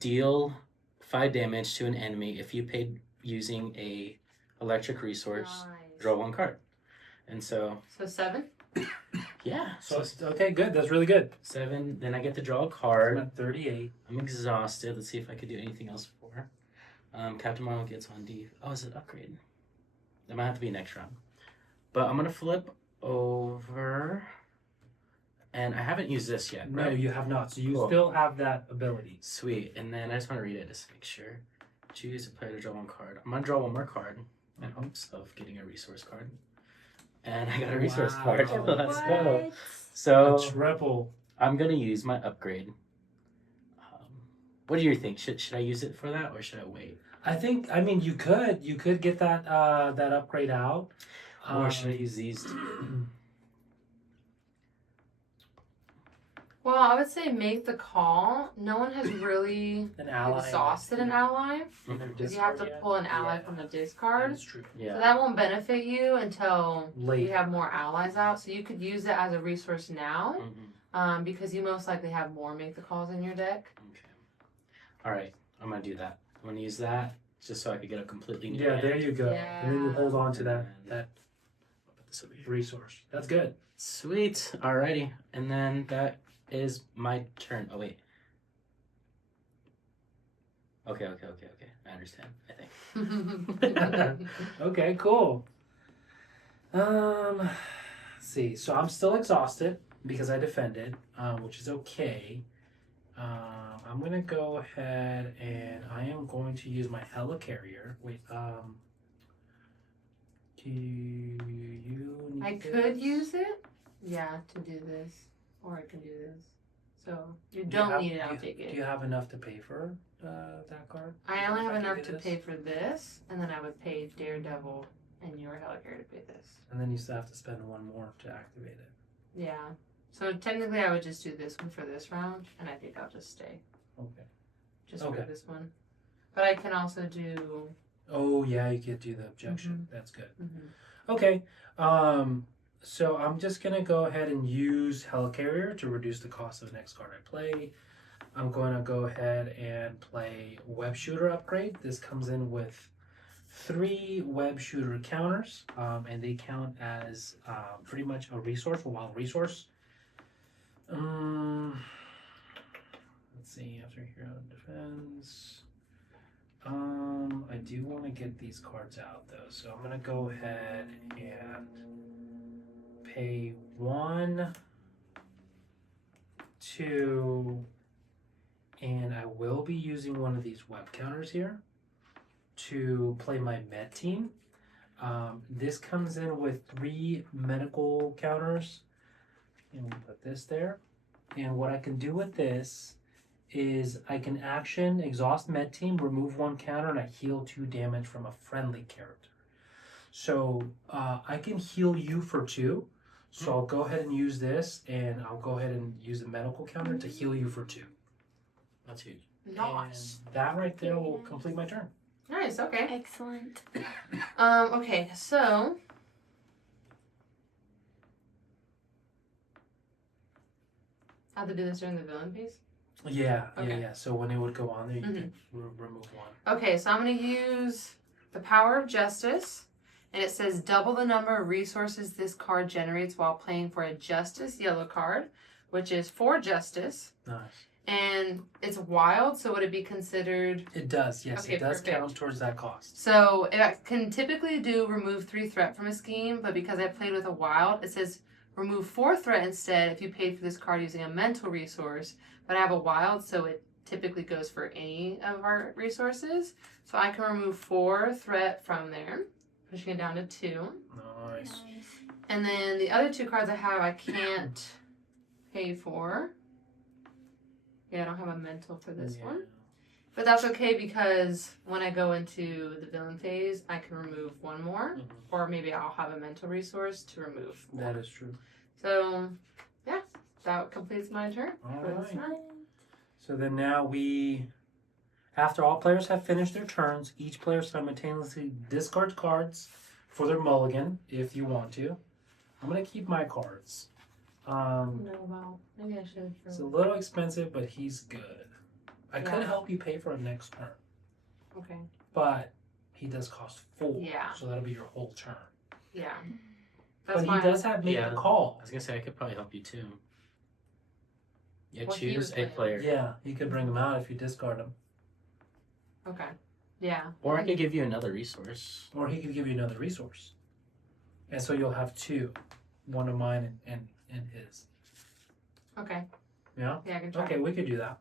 deal 5 damage to an enemy if you paid using a electric resource. Nice. Draw 1 card. And so, So 7? yeah. So okay, good. That's really good. 7. Then I get to draw a I'm card. at 38. I'm exhausted. Let's see if I could do anything else for her. Captain Marvel gets on D. Oh, is it upgrade? That might have to be next round. But I'm gonna flip over, and I haven't used this yet. No, Right? you have not. So you Cool. still have that ability. Sweet. And then I just want to read it just to make sure. Choose a player to draw 1 card. I'm gonna draw 1 more card in hopes of getting a resource card. And I got a resource Wow. card. Let's go. What? So A triple. I'm gonna use my upgrade. What do you think? Should I use it for that or should I wait? I mean, you could get that that upgrade out. Or should I use these two? Well, I would say make the call. No one has really An ally. exhausted an ally. in their Because you have to discard yet? pull an ally Yeah, from the that discard. is true. So Yeah. that won't benefit you until Later. you have more allies out. So you could use it as a resource now, because you most likely have more make the calls in your deck. Okay. All right. I'm gonna do that. I'm gonna use that just so I could get a completely new. Yeah, hand. there you go. And then you hold on to that Yeah. that resource. That's good. Sweet. Alrighty. And then that is my turn. Oh wait. Okay. I understand. I think. Okay, cool. Let's see. So I'm still exhausted because I defended, which is okay. I'm gonna go ahead and I am going to use my helicarrier. Wait, do you need I could this? use it, yeah, to do this, or I can do this. So you Do you don't have- need it. I'll do you- take Do it. you have enough to pay for that card? I only If have give enough you to this? pay for this, and then I would pay Daredevil and your Helicarrier to pay this. And then you still have to spend one more to activate it. Yeah. So technically, I would just do this one for this round, and I think I'll just stay Okay. just Okay. for this one. But I can also do. Oh yeah, you could do the objection. That's good. Mhm. Okay. So I'm just gonna go ahead and use Helicarrier to reduce the cost of the next card I play. I'm going to go ahead and play Web Shooter Upgrade. This comes in with 3 Web Shooter counters, and they count as pretty much a resource, a wild resource. Let's see, after hero defends. I do want to get these cards out though, so I'm gonna go ahead and pay 1, 2, and I will be using one of these web counters here to play my med team. This comes in with 3 medical counters, and we'll put this there. And what I can do with this is I can action exhaust med team, remove 1 counter, and I heal 2 damage from a friendly character. So I can heal you for 2. So I'll go ahead and use this, and I'll go ahead and use the medical counter to heal you for 2. That's huge. Nice. And that right there will complete my turn. Nice. Okay. Excellent. Okay. So. I have to do this during the villain phase. Yeah. Okay. So when it would go on there, you could remove 1. Okay, so I'm going to use the Power of Justice, and it says double the number of resources this card generates while playing for a Justice yellow card, which is 4 Justice, Nice. and it's wild, so would it be considered... It does, yes. Okay, It does perfect. count towards that cost. So it can typically do remove 3 threat from a scheme, but because I played with a wild, it says remove 4 threat instead if you paid for this card using a mental resource, but I have a wild, so it typically goes for any of our resources. So I can remove 4 threat from there, pushing it down to 2. Nice. And then the other 2 cards I have, I can't pay for. Yeah, I don't have a mental for this one. But that's okay because when I go into the villain phase, I can remove 1 more. Or maybe I'll have a mental resource to remove 1. That is true. So, yeah, that completes my turn. All for this right. round. So then now after all players have finished their turns, each player simultaneously discards cards for their mulligan if you want to. I'm going to keep my cards. Maybe I should. It's a little expensive, but he's good. I could Yeah. help you pay for a next turn, Okay. but he does cost 4. Yeah. So that'll be your whole turn. Yeah. That's But fine. he does have make Yeah. a call. I was gonna say I could probably help you too. Yeah, Well, he was choose a playing. player. Yeah, you could bring him out if you discard him. Okay. Yeah. Or I could give you another resource. Or he could give you another resource. And so you'll have 2. One of mine and his. Okay. Yeah? Yeah, I can try. Okay, we could do that.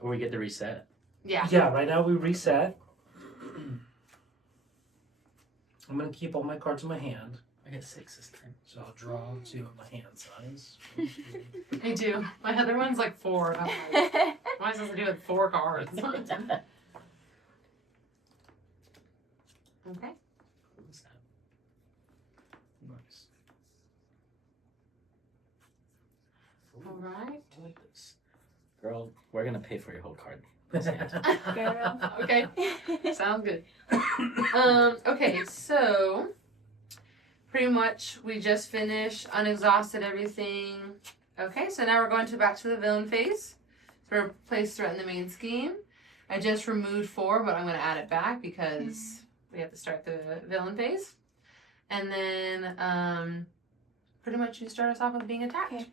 Or we get the reset. Yeah. Yeah, right now we reset. I'm going to keep all my cards in my hand. I get 6 this time. So I'll draw 2 of my hand size. Me too. My other one's like 4. And I'm like, what am I supposed to do with 4 cards? Okay. What's that? Nice. All right. I like Girl, we're gonna pay for your whole card. Girl. Okay, sounds good. Okay, so pretty much we just finished, unexhausted everything. Okay, so now we're going back to the villain phase. So we're place threat in the main scheme. I just removed 4, but I'm going to add it back because we have to start the villain phase. And then pretty much you start us off with being attacked. Okay.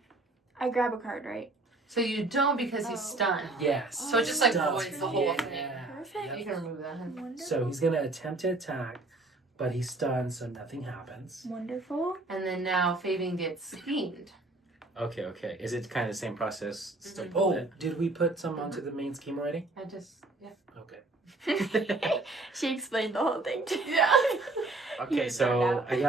I grab a card, right? So you don't because he's Oh. stunned. Yes. So it just like Stunned. voids the whole thing. Yeah. Perfect. You can remove that. Wonderful. So he's gonna attempt to attack, but he's stunned, so nothing happens. Wonderful. And then now Fabian gets schemed. Okay. Is it kind of the same process? Still Mhm. pull Oh, it? did we put some onto the main scheme already? I just, yeah. Okay. She explained the whole thing to Yeah. Okay, You so found out. I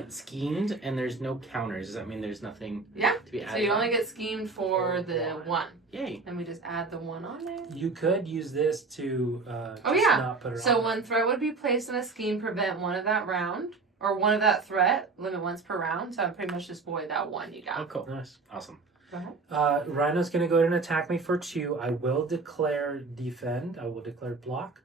got schemed, and there's no counters. Does that mean there's nothing Yeah. to be added? So you only get schemed for the 1. Yay. And we just add the 1 on there. You could use this to Oh, just yeah. not put it So on. 1 threat would be placed in a scheme, prevent 1 of that round. Or 1 of that threat, limit once per round. So I pretty much just void that 1 you Oh, got. cool. Nice. Awesome. Go ahead. Rhino's gonna go ahead and attack me for 2. I will declare defend. I will declare block.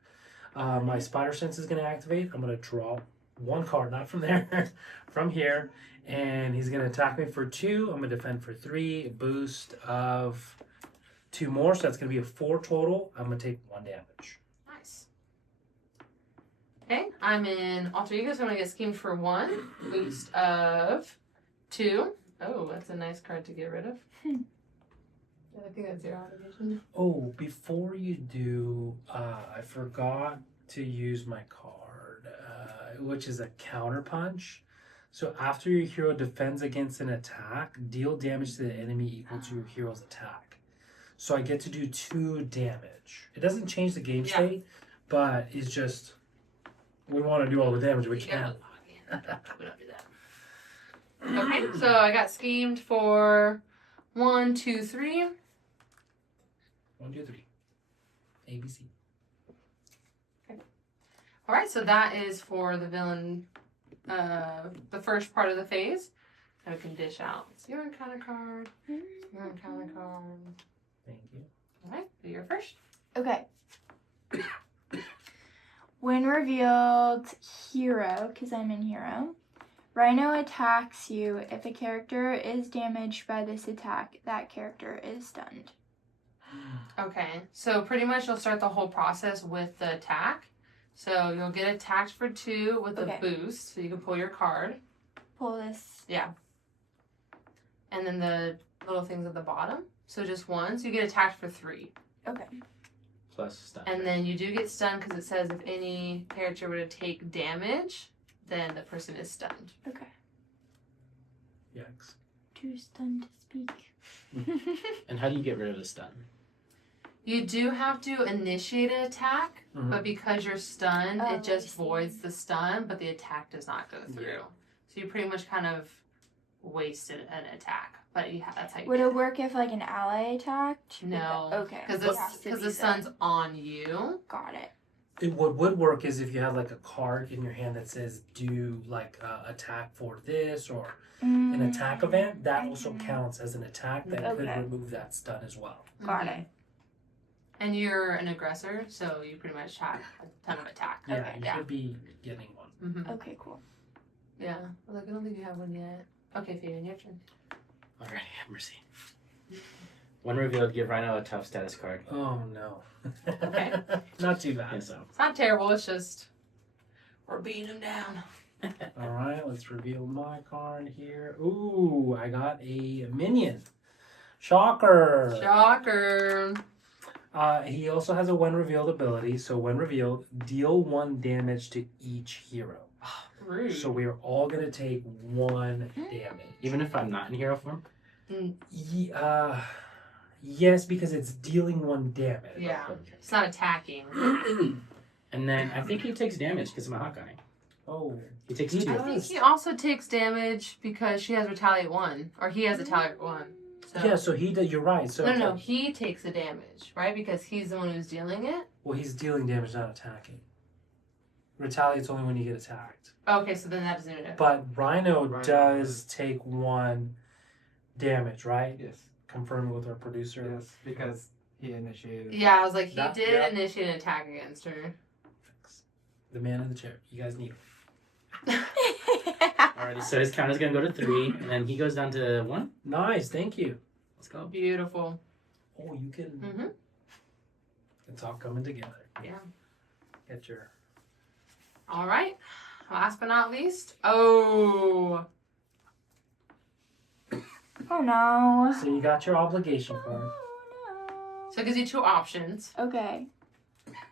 My spider sense is gonna activate. I'm gonna draw 1 card, not from there, from here, and he's gonna attack me for 2. I'm gonna defend for 3. A boost of 2 more, so that's gonna be a 4 total. I'm gonna take 1 damage. Nice. Okay, I'm in Alter Ego, so I'm going to get schemed for 1. Boost of 2. Oh, that's a nice card to get rid of. Yeah, I think that's 0 obligation. Oh, before you do, I forgot to use my card, which is a counter punch. So after your hero defends against an attack, deal damage to the enemy equal to your hero's attack. So I get to do 2 damage. It doesn't change the game Yeah. state, but it's just we want to do all the damage we You can. gotta log in. We don't do that. Okay, so I got schemed for 1, 2, 3. 1, 2, 3. ABC. All right, so that is for the villain, the first part of the phase. And we can dish out. It's your encounter card. Your encounter card. Thank you. All right, do your first. Okay. When revealed hero, because I'm in hero, Rhino attacks you. If a character is damaged by this attack, that character is stunned. Okay, so pretty much you'll start the whole process with the attack. So you'll get attacked for 2 with Okay. a boost, so you can pull your card. Pull this. And then the little things at the bottom. So just 1, so you get attacked for 3. Okay. Plus stun. And then you do get stunned because it says if any character were to take damage, then the person is stunned. Okay. Yikes. Too stunned to speak. And how do you get rid of the stun? You do have to initiate an attack, Mhm. but because you're stunned, Oh, I it just see. voids the stun, but the attack does not go through. Yeah. So you pretty much kind of wasted an attack, but that's how you Would get it work if like an ally attacked? No, Okay. because It has to the be sun's on you. Got it. What would work is if you have like a card in your hand that says do like attack for this or an attack event, that also counts as an attack that could Okay. remove that stun as well. Got Mhm. it. And you're an aggressor, so you pretty much have a ton of attack. Yeah, Okay, you yeah. should be getting one. Mm-hmm. Okay, cool. Yeah. Look, I don't think you have one yet. Okay, Fabian, your turn. Alrighty, have mercy. When revealed, give Rhino a tough status card. Oh no. Okay. Not too bad. And so, It's not terrible. It's just we're beating him down. All right, let's reveal my card here. Ooh, I got a minion. Shocker. Shocker. He also has a when revealed ability. So when revealed, deal 1 damage to each hero. Rude. So we are all gonna take 1 damage. even if I'm not in hero form? Yes, because it's dealing 1 damage. Yeah. Okay. It's not attacking. And then I think he takes damage because I'm a Hawkeye. Oh, He takes He 2. I think he also takes damage because she has retaliate 1, or he has retaliate 1. So. yeah. So he does. You're right. So No, he takes the damage, right? Because he's the one who's dealing it. well, he's dealing damage, not attacking. Retaliate's only when you get attacked. Okay, so then that doesn't even. But Rhino Rhino does take 1 damage, right? Yes. Confirm with our producer. Yes. Because He initiated. Yeah, I was like, he That- did yeah. initiate an attack against her. Thanks. The man in the chair. You guys need him. Alrighty, so his count is gonna go to 3, and then he goes down to 1. Nice, thank you. Let's go. Beautiful. Oh, you can. Mm-hmm. It's all coming together. Yeah. Get your. All right. Last but not least. Oh. Oh no. So you got your obligation card. Oh no. So it gives you 2 options. Okay.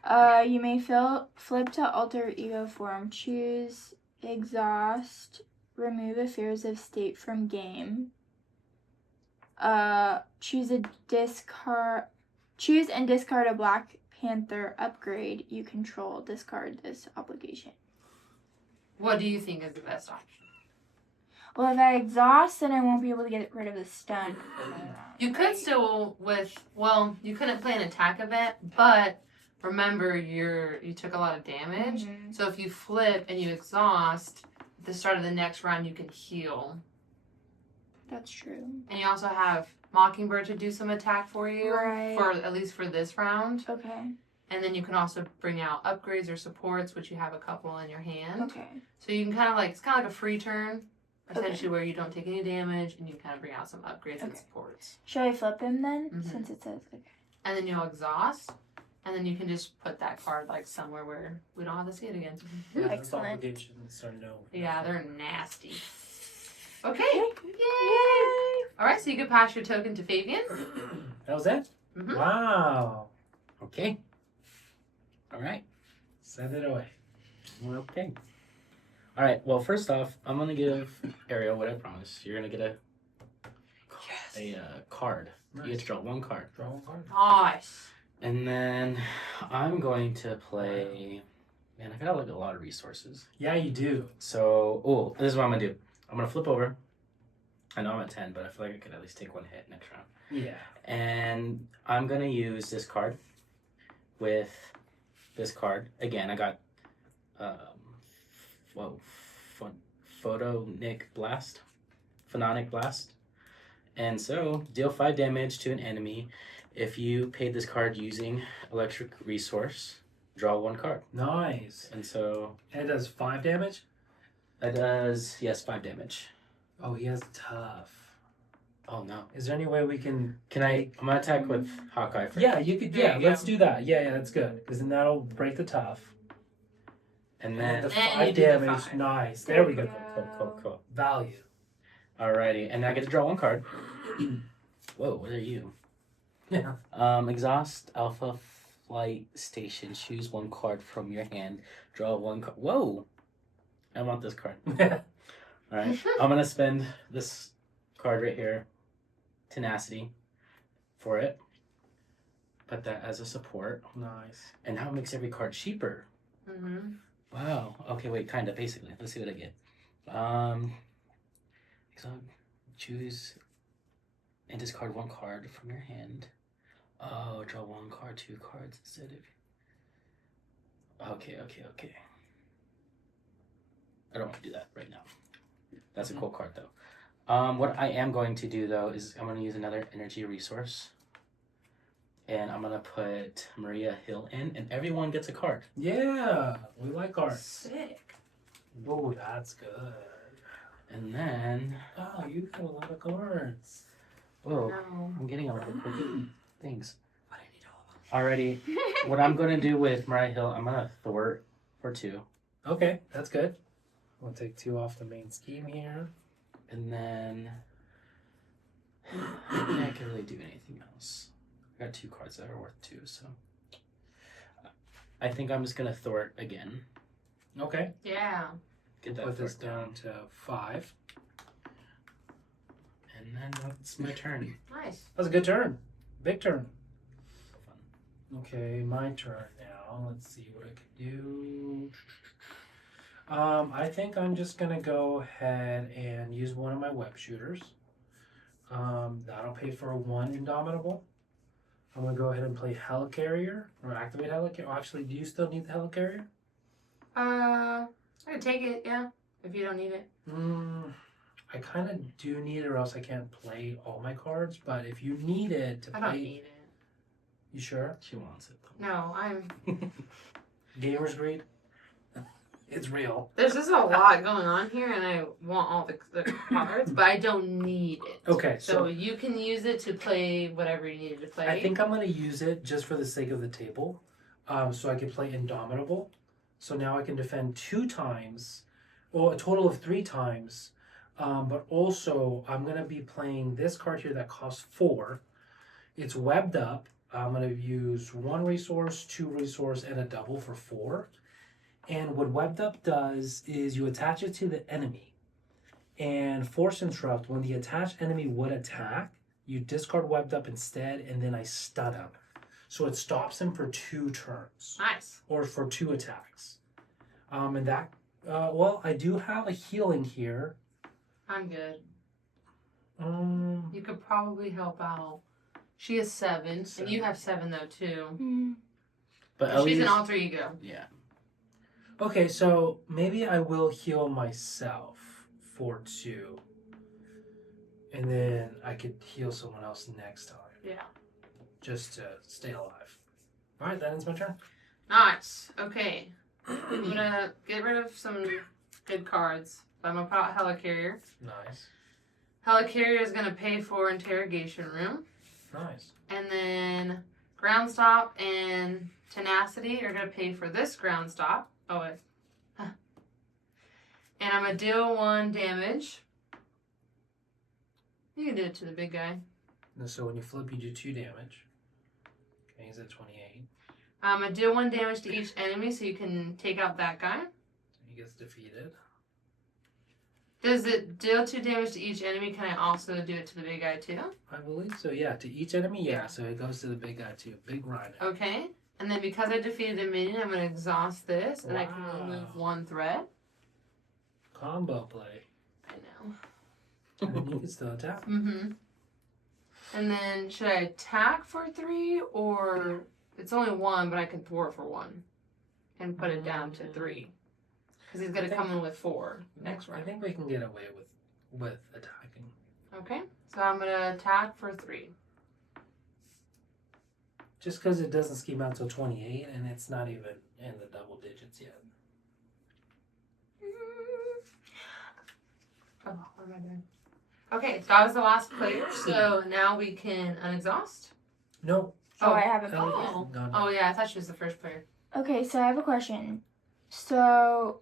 You may flip to alter ego form. Choose exhaust. Remove affairs of state from game. Choose and discard a Black Panther upgrade you control. Discard this obligation. What do you think is the best option? Well, if I exhaust, then I won't be able to get rid of the stun. You could still you couldn't play an attack event, but remember you took a lot of damage. Mhm. So if you flip and you exhaust, at the start of the next round you can heal. That's true. And you also have Mockingbird to do some attack for you. Right. For at least for this round. Okay. And then you can also bring out upgrades or supports, which you have a couple in your hand. Okay. So you can it's kind of like a free turn, essentially, where you don't take any damage and you kind of bring out some upgrades and Okay. supports. Should I flip him then? Mhm. Since it says okay. And then you'll exhaust, and then you can just put that card somewhere where we don't have to see it again. Yeah, those Excellent. obligations are no. Yeah, they're nasty. Okay, Yay! yay! All right, so you can pass your token to Favian. That was it? Mhm. Wow. Okay. Alright. Send it away. Okay. Alright, well, first off, I'm gonna give Arielle what I promised. You're gonna get a card. You get to draw 1 card. Draw one card. Nice. And then I'm going to play. Man, I got like a lot of resources. Yeah, you do. So, this is what I'm gonna do. I'm gonna flip over. I know I'm at 10, but I feel like I could at least take 1 hit next round. Yeah. And I'm gonna use this card with this card. Again, I got Photonic Blast. And so, deal 5 damage to an enemy. If you paid this card using electric resource, draw 1 card. Nice. And so, And it does 5 damage? that does, yes, 5 damage. Oh, he has tough. Oh no. Is there any way we can? I'm gonna attack with Hawkeye first. Yeah, you could. There Yeah, you go. let's do that. Yeah, that's good. Because then that'll break the tough. And And then, the And 5 you do the damage. 5. Nice. There we go. cool. Value. Alrighty, and I get to draw 1 card. Whoa, what are you? Yeah. Exhaust Alpha Flight Station. Choose 1 card from your hand. Draw 1 card. Whoa! I want this card. Alright, I'm gonna spend this card right here, Tenacity, for it. Put that as a support. Nice. And now it makes every card cheaper. Mm-hmm. Wow. Okay, wait, kinda, basically. Let's see what I get. So choose and discard 1 card from your hand. Oh, draw 1 card, 2 cards instead of. Okay. I don't want to do that right now. That's a cool card though. What I am going to do though is I'm going to use another energy resource. And I'm going to put Maria Hill in, and everyone gets a card. Yeah, we like cards. Sick. Oh, that's good. And then, Oh, you got a lot of cards. whoa, No. I'm getting a lot of cool things. But I need all of Alrighty, what I'm going to do with Mariah Hill, I'm going to thwart for 2. them. Okay, that's good. We'll take 2 off the main scheme here. And then, I don't think I can really do anything else. I got 2 cards that are worth 2, so. I think I'm just going to thwart again. Okay. Yeah. Get that Put this thwart down to 5. And then that's my turn. Nice. That was a good turn. Big turn. Fun. Okay, my turn now. Let's see what I can do. I think I'm just gonna go ahead and use one of my web shooters. That'll pay for a 1 Indomitable. I'm gonna go ahead and play Helicarrier or activate Helicarrier. Actually, do you still need the Helicarrier? I can take it, yeah, if you don't need it. I kind of do need it, or else I can't play all my cards. But if you need it to I don't play, need it. You sure? She wants it. No, I'm. Gamer's greed. It's real. There's just a lot going on here, and I want all the cards, but I don't need it. Okay, So so you can use it to play whatever you needed to play. I think I'm gonna use it just for the sake of the table, so I can play Indomitable. So now I can defend 2 times, or a total of 3 times. But also I'm gonna be playing this card here that costs 4. It's webbed up. I'm gonna use 1 resource, 2 resource, and a double for 4. And what webbed up does is you attach it to the enemy, and force interrupt. When the attached enemy would attack, you discard webbed up instead, and then I stun him. So it stops him for 2 turns, Nice. or for 2 attacks. And that, well, I do have a healing here. I'm good. Um, You could probably help out. She has 7, and you have 7 though too. Hmm. But She's an Ellie's, alter ego. yeah. okay, so maybe I will heal myself for 2. And then I could heal someone else next time. Yeah. Just to stay alive. Alright, that ends my turn. Nice. Okay. I'm gonna get rid of some good cards. I'm gonna put out Helicarrier. Nice. Helicarrier is gonna pay for Interrogation Room. Nice. And then Ground Stop and Tenacity are gonna pay for this Ground Stop. Oh wait. Huh. And I'm gonna deal 1 damage. You can do it to the big guy. And so when you flip, you do 2 damage. Okay, he's at 28. I'm gonna deal 1 damage to each enemy so you can take out that guy. He gets defeated. Does it deal 2 damage to each enemy? Can I also do it to the big guy too? I believe so, yeah. To each enemy, yeah. So it goes to the big guy too. Big rhino. Okay. And then because I defeated a minion, I'm gonna exhaust this and I can Wow. remove 1 threat. Combo play. I know. And then you can still attack. Mm-hmm. And then should I attack for 3 or it's only 1, but I can thwart for 1 and put it down to 3 because he's gonna come in with 4 next I round. think we can get away with attacking. Okay, so I'm gonna attack for 3. Just because it doesn't scheme out till 28 and it's not even in the double digits yet. Oh, what am I doing? Okay, so I was the last player, so now we can unexhaust. No. Oh, I have a Ellie question. Oh. is gone. Oh yeah, I thought she was the first player. Okay, so I have a question. So,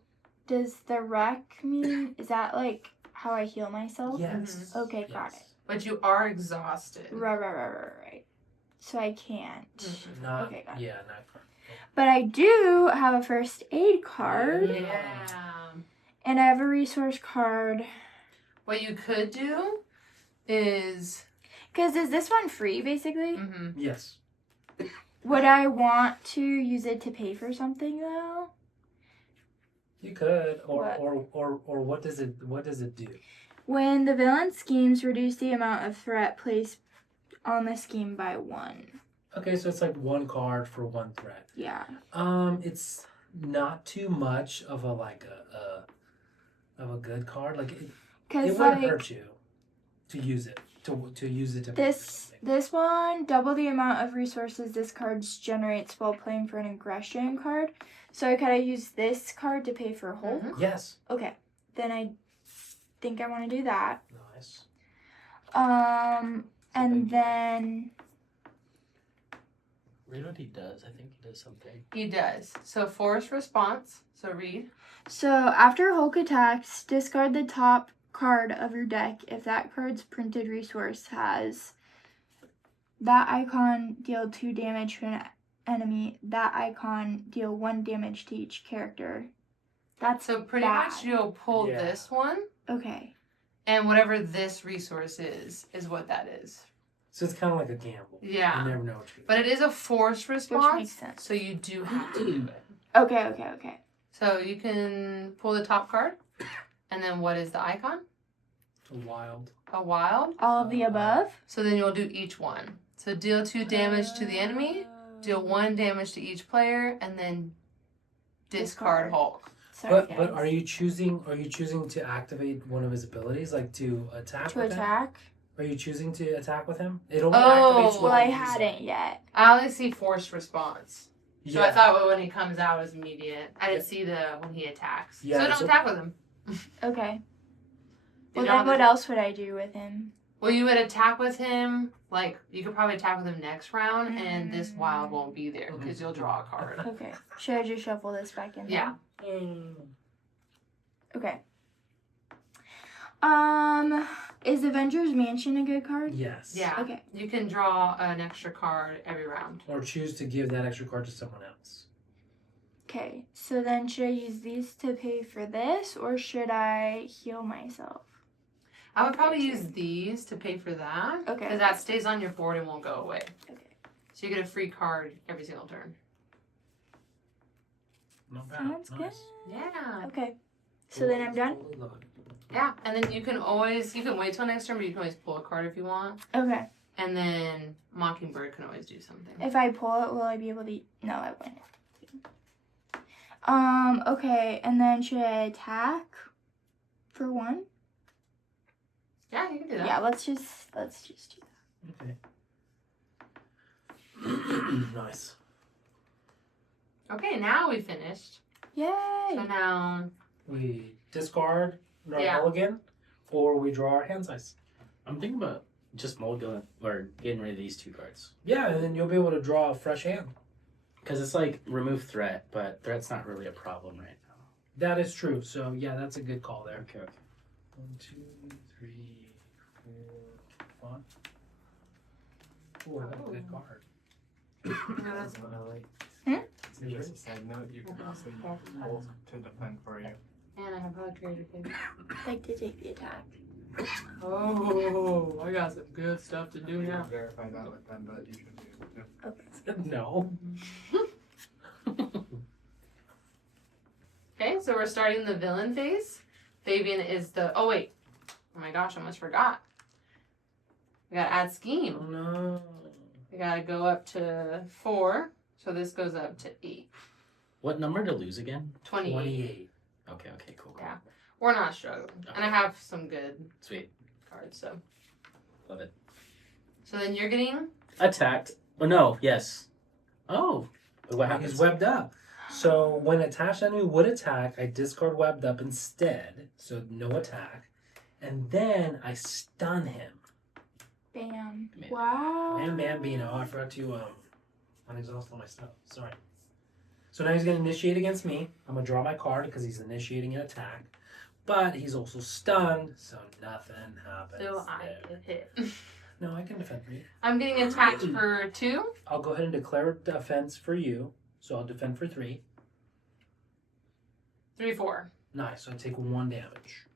does the wreck mean, is that like how I heal myself? Yes. Okay, got Yes. But you are exhausted. Right. So I can't. Mhm. Not, Okay, got it. yeah, not correct. But I do have a first aid card, Yeah. and I have a resource card. What you could do is. Because is this one free, basically? Mm-hmm. Yes. Would I want to use it to pay for something, though? You could. What? Or what does it do? When the villain schemes, reduce the amount of threat placed on the scheme by 1. Okay, so it's like 1 card for 1 threat. Yeah. It's not too much of a of a good card. Like it Because, wouldn't like, hurt you to use it to use it to pay for something. this one, double the amount of resources this card generates while playing for an aggression card. So could I use this card to pay for Hulk? Mhm. Yes. Okay, then I think I want to do that. Nice. And then Read what he does. I think he does something. He does. So force response. So read. so after Hulk attacks, discard the top card of your deck. If that card's printed resource has that icon, deal 2 damage to an enemy. That icon, deal 1 damage to each character. That's So pretty bad. much you'll pull Yeah. this one, Okay. and whatever this resource is what that is. So it's kind of like a gamble. Yeah. You never know what you're But it is a force response. makes sense. So you do have to do it. Okay. So you can pull the top card, and then what is the icon? wild. A wild. All of the above? So then you'll do each one. So deal 2 damage to the enemy, deal 1 damage to each player, and then discard Discard. Hulk. Sorry, But guys. are you choosing to activate one of his abilities, like to attack? To with that? attack? Are you choosing to attack with him? It only Oh, activates Well, when I you use it. hadn't yet. I only see forced response. So I Yeah. thought when he comes out it was immediate. I didn't see the when he attacks. Yeah, so don't so- attack with him. Okay. You Well, don't then have what to- else would I do with him? Well, you would attack with him. Like you could probably attack with him next round, and this wild won't be there because you'll draw a card. Okay. Should I just shuffle this back in? Yeah. then? Okay. Is Avengers Mansion a good card? Yes. Yeah. Okay. You can draw an extra card every round. Or choose to give that extra card to someone else. Okay. So then should I use these to pay for this or should I heal myself? I would probably use these to pay for that. Okay. Because that stays on your board and won't go away. Okay. So you get a free card every single turn. Not bad. Sounds Nice. good. Yeah. Okay. So then I'm done? Totally love it. Yeah. And then you can wait till next turn, but you can always pull a card if you want. Okay. And then Mockingbird can always do something. If I pull it, will I be able to? No, I won't. Okay. And then should I attack for one? Yeah, you can do that. Yeah, let's just do that. Okay. Nice. Okay, now we finished. Yay! So now, We discard our Yeah. mulligan, or we draw our hand size. I'm thinking about just mulligan or getting rid of these 2 cards. Yeah, and then you'll be able to draw a fresh hand. Because it's like remove threat, but threat's not really a problem right now. That is true. So yeah, that's a good call there. Okay. 1, 2, 3, 4, 5. Oh, that's a good card. Just a side note, you can also use Bolt to defend for you. and I have hug creator too. Like to take the attack. Oh, I got some good stuff to do You now. can verify that with them, but you should be able to. No. Okay, so we're starting the villain phase. Fabian is the. Oh wait. Oh my gosh, I almost forgot. We gotta add Oh scheme. no. We gotta go up to 4. So this goes up to 8. What number to lose again? 28. 28. Okay, cool. Yeah. We're not struggling. And I have some good Sweet. cards, so. Love it. So then you're getting. Attacked. Oh, no, yes. Oh. What happens? He's webbed up. So when attached enemy would attack, I discard webbed up instead. So no attack. And then I stun him. Bam. Man. Wow. And Bambino. I forgot to unexhaust all my stuff. Sorry. So now he's going to initiate against me. I'm going to draw my card because he's initiating an attack. But he's also stunned, so nothing happens. So I there. get hit. No, I can defend for you. I'm getting attacked for 2. I'll go ahead and declare defense for you. So I'll defend for 3. 3, 4. Nice. So I take 1 damage.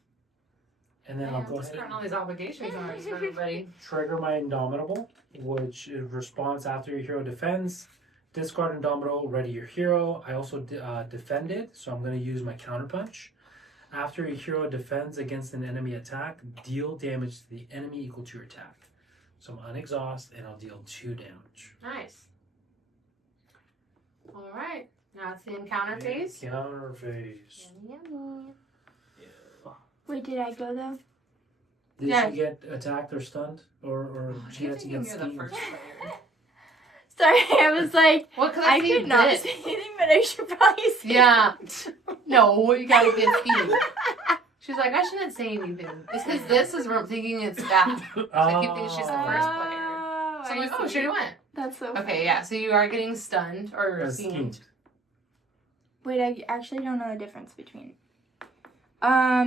And then I'll go ahead Starting and all these obligations on us, everybody. trigger my Indomitable, which is response after your hero defends. Discard Indomitable, ready your hero. I also defended, so I'm going to use my counterpunch. After your hero defends against an enemy attack, deal damage to the enemy equal to your attack. So I'm unexhaust, and I'll deal 2 damage. Nice. All right. Now it's the encounter phase. Counter phase. Yummy, yummy. Wait, did I go though? Did Yeah. she get attacked or stunned? Or I she keep had to thinking get you're the schemed? first player. Sorry, I was like, Well, because I see could not this. say anything, but I should probably say Yeah. No, you gotta get schemed. She's like, I shouldn't say anything. It's because this is where I'm thinking it's that. I keep thinking she's the first player. Oh, So I'm like, I oh, see. she already went. That's so Okay, funny. yeah. So you are getting stunned or schemed. Schemed. Wait, I actually don't know the difference between.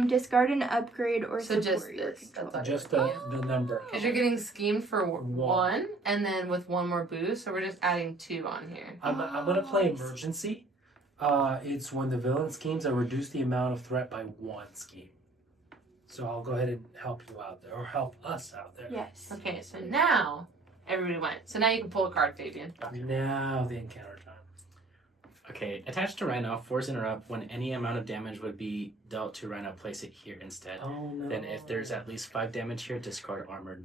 Discard an upgrade or So support just your this. control. That's all. Just the number. Because you're getting schemed for 1, and then with 1 more boost, so we're just adding 2 on here. I'm going to play I see. emergency. It's when the villain schemes, I reduce the amount of threat by 1 scheme. So I'll go ahead and help you out there, or help us out there. Yes. Okay, so now everybody went. So now you can pull a card, Fabian. Now the encounter time. Okay, attached to Rhino, force interrupt. When any amount of damage would be dealt to Rhino, place it here instead. Oh no. Then if there's at least 5 damage here, discard armored.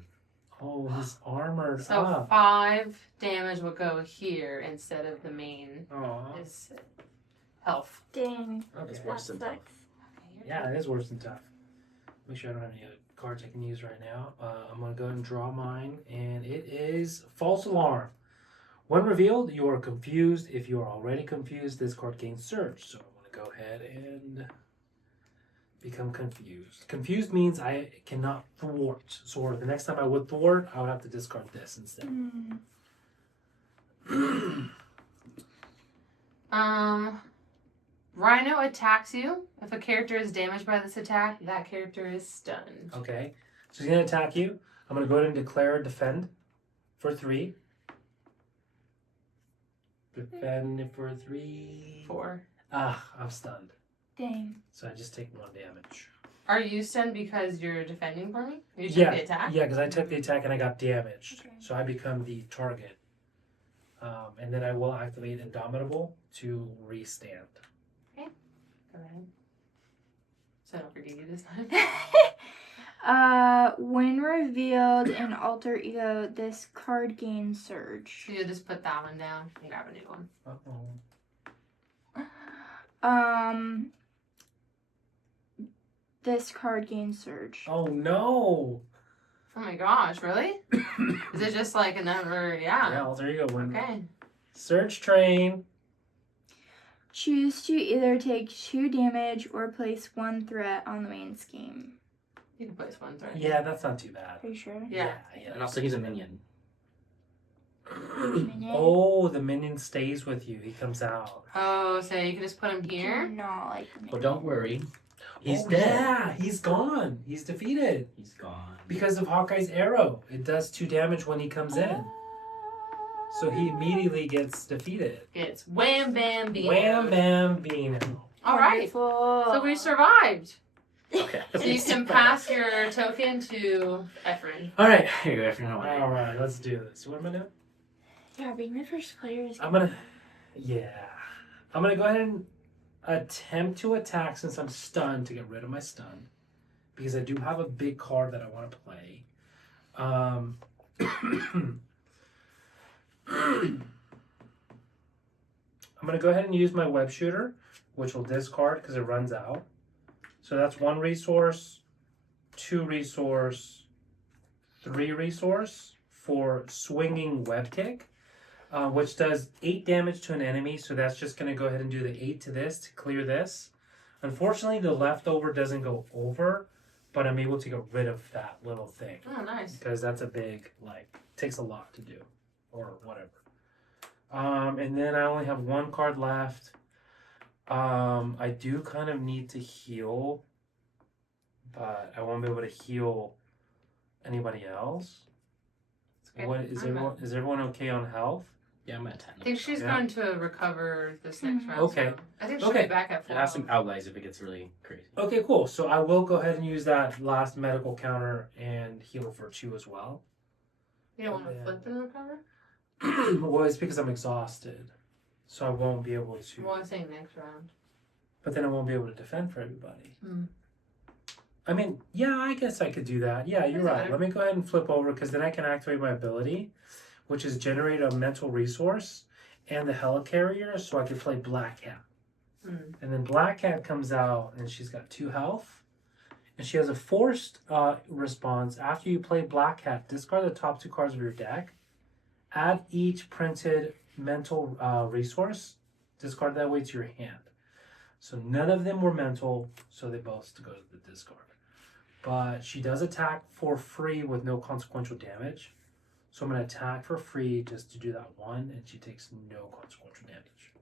Oh, he's armored So up. 5 damage will go here instead of the main Oh. is health. Dang. It's Okay. worse than tough. Sucks. Yeah, it is worse than tough. make sure I don't have any other cards I can use right now. I'm going to go ahead and draw mine, and it is False Alarm. When revealed, you are confused. If you are already confused, this card gains Surge. So I'm going to go ahead and become confused. Confused means I cannot thwart. So the next time I would thwart, I would have to discard this instead. Rhino attacks you. If a character is damaged by this attack, that character is stunned. Okay. So he's going to attack you. I'm going to go ahead and declare defend for 3. Defend for 3. 4. I'm stunned. Dang. So I just take 1 damage. Are you stunned because you're defending for me? You took Yeah, the attack? yeah, because I took the attack and I got damaged. Okay. So I become the target. And then I will activate Indomitable to restand. Go ahead. So I don't forget you this time. When revealed in Alter Ego, this card gains Surge. So you just put that one down and grab a new one. Uh-oh. This card gains Surge. Oh, no. Oh my gosh, really? Is it just like another, Yeah, Alter Ego. Okay. Search Train. Choose to either take 2 damage or place 1 threat on the main scheme. You can place one threat. Yeah, that's not too bad. Are you sure? Yeah. And also, he's a minion. Oh, the minion stays with you. He comes out. Oh, so you can just put him here? Not like But don't worry. He's Oh, dead. Yeah, he's gone. He's defeated. He's gone. Because of Hawkeye's arrow. It does 2 damage when he comes in. So he immediately gets defeated. It's wham bam beam. Wham bam beano. All right. Wonderful. So we survived. Okay. So you can pass your token to Efren. All right. Here you go. If you're not All right, let's do this. What am I doing? Yeah, being my first player is. I'm gonna go ahead and attempt to attack since I'm stunned to get rid of my stun. Because I do have a big card that I want to play. I'm going to go ahead and use my web shooter, which will discard because it runs out. So that's 1 resource, 2 resource, 3 resource for swinging web kick, which does 8 damage to an enemy. So that's just going to go ahead and do the 8 to this to clear this. Unfortunately, the leftover doesn't go over, but I'm able to get rid of that little thing. Oh, nice. Because that's a big, takes a lot to do. Or whatever. And then I only have 1 card left. I do kind of need to heal, but I won't be able to heal anybody else. Okay. What is everyone okay on health? Yeah, I'm at 10. I think she's Yeah. going to recover this next round. Okay. So I think she'll Okay. be back at 4. And have some outlies if it gets really crazy. Okay, cool. So I will go ahead and use that last medical counter and heal for 2 as well. You don't want to Yeah. flip and recover? Well, it's because I'm exhausted, so I won't be able to. Well, I'm saying next round. But then I won't be able to defend for everybody. Hmm. I mean, yeah, I guess I could do that. Yeah, you're right. Okay. Let me go ahead and flip over because then I can activate my ability, which is generate a mental resource and the helicarrier, so I can play Black Cat. Hmm. And then Black Cat comes out and she's got 2 health. And she has a forced response. After you play Black Cat, discard the top 2 cards of your deck. Add each printed mental resource. Discard that way to your hand. So none of them were mental, so they both go to the discard. But she does attack for free with no consequential damage. So I'm going to attack for free just to do that 1, and she takes no consequential damage.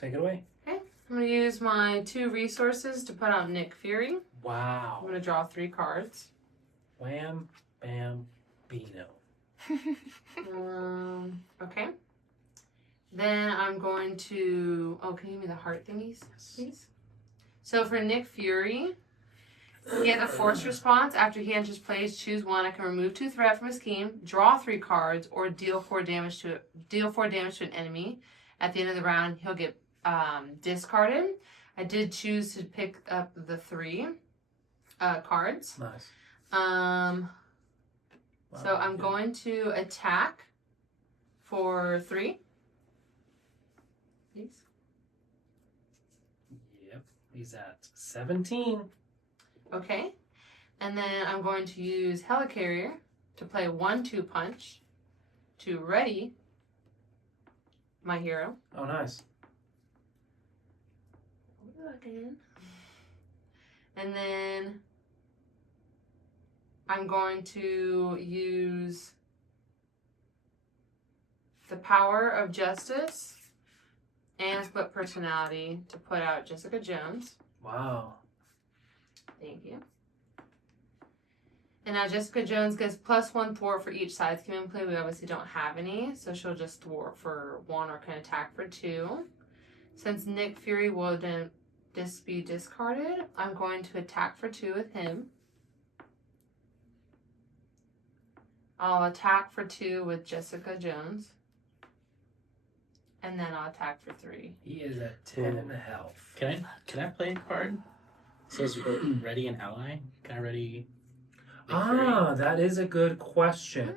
Take it away. I'm going to use my 2 resources to put out Nick Fury. I'm Wow. going to draw 3 cards. Wham, bam, beano. Okay. Then I'm going to... Oh, can you give me the heart thingies, please? So for Nick Fury, he has a force response. After he enters plays, choose 1. I can remove 2 threat from his scheme, draw 3 cards, or deal 4 damage to an enemy. At the end of the round, he'll get discarded. I did choose to pick up the 3 cards. Nice. So I'm going to attack for 3. Please. Yep. He's at 17. Okay. And then I'm going to use Helicarrier to play 1/2 punch to ready my hero. Oh, nice. And then I'm going to use the Power of Justice and Split Personality to put out Jessica Jones. Wow. Thank you. And now Jessica Jones gets +1 thwart for each side scheme in play. We obviously don't have any, so she'll just thwart for 1 or can attack for 2. Since Nick Fury will then be discarded, I'm going to attack for 2 with him. I'll attack for 2 with Jessica Jones. And then I'll attack for 3. He is at 10 health. Can I play a card? It says ready an ally. Can I ready? Nick Fury? That is a good question.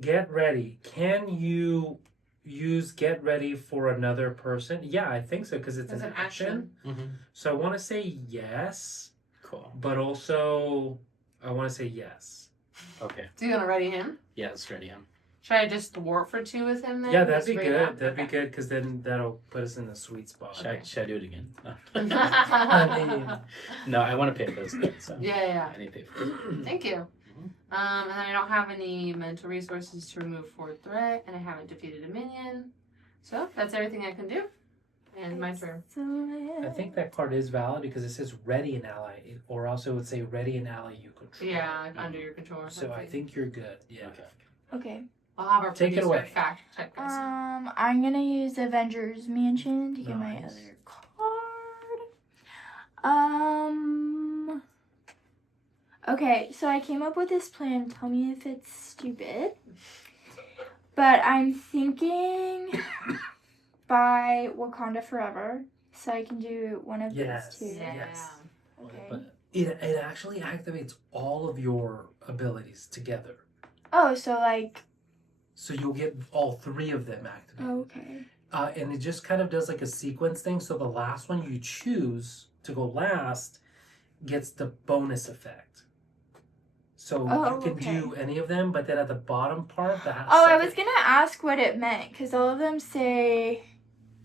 Get ready. Can you use get ready for another person? Yeah, I think so because it's As an an action. Mhm. So I want to say yes, Cool. but also I want to say yes. Okay. So you gonna ready him? Yeah, let's ready him. Should I just thwart for 2 with him then? Yeah, that'd Just be straight good. up? That'd be Okay. good because then that'll put us in the sweet spot. Should I do it again? I mean, No, I want to pay those things. So Yeah. I need to pay for it. Thank you. And then I don't have any mental resources to remove 4 threat, and I haven't defeated a minion. So that's everything I can do. And my turn. I think that card is valid because it says ready an ally, or also it would say ready an ally you control. Yeah, like under your control or So something. I think you're good. Yeah. Okay. Okay. I'll have our Take it producer away. fact check this. I'm gonna use Avengers Mansion to get my Nice. other card. Okay, so I came up with this plan. Tell me if it's stupid. But I'm thinking by Wakanda Forever, so I can do one of Yes. these two. Yeah. Yes. Okay. But it actually activates all of your abilities together. Oh, so like So you'll get all 3 of them activated. okay. And it just kind of does like a sequence thing. So the last one you choose to go last gets the bonus effect. So you can do any of them, but then at the bottom part, I was gonna ask what it meant because all of them say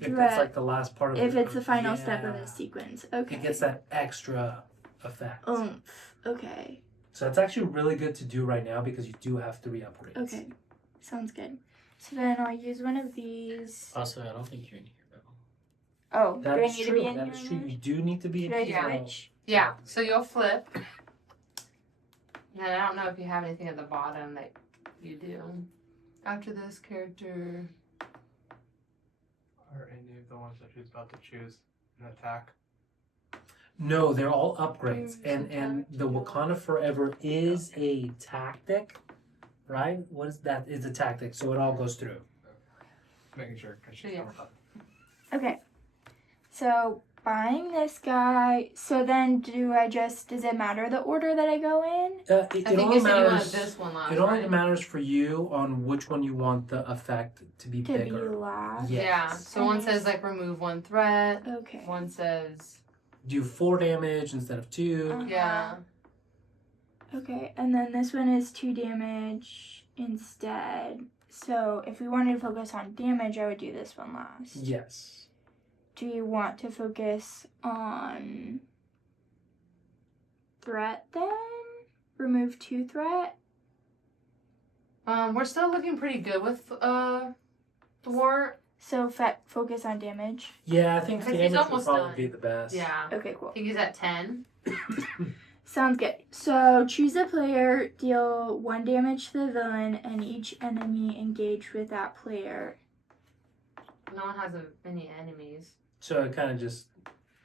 if it's like the last part of if it. it's the final step of Yeah. the sequence. Okay. It gets that extra effect. Okay. So it's actually really good to do right now because you do have 3 upgrades. Okay. Sounds good. So then I'll use one of these. Also, I don't think you're in here though. Oh, That do I is need true. to be in That here? is true. You do need to be Should in I here. switch? Yeah, so you'll flip. And I don't know if you have anything at the bottom that you do. After this character. Are any of the ones that she's about to choose an attack? No, they're all upgrades. There's And the attack. Wakanda Forever is a tactic, right? What is that? It's a tactic, so it all goes through. Making sure. 'Cause she's Yeah. coming up. Okay. So buying this guy. So then does it matter the order that I go in? It I think only you said you wanted matters. this one last, It only right? matters for you on which one you want the effect to be To be bigger. last. Yes. Yeah, so one says like remove 1 threat. Okay. One says, Do 4 damage instead of 2. Uh-huh. yeah. Okay, and then this one is 2 damage instead. So if we wanted to focus on damage, I would do this one last. Yes. Do you want to focus on threat then? Remove 2 threat? We're still looking pretty good with thwart. So focus on damage. Yeah, I think Because he's damage would almost probably done. be the best. Yeah. Okay, cool. I think he's at 10. Sounds good. So choose a player, deal 1 damage to the villain, and each enemy engaged with that player. No one has any enemies. So it kind of just,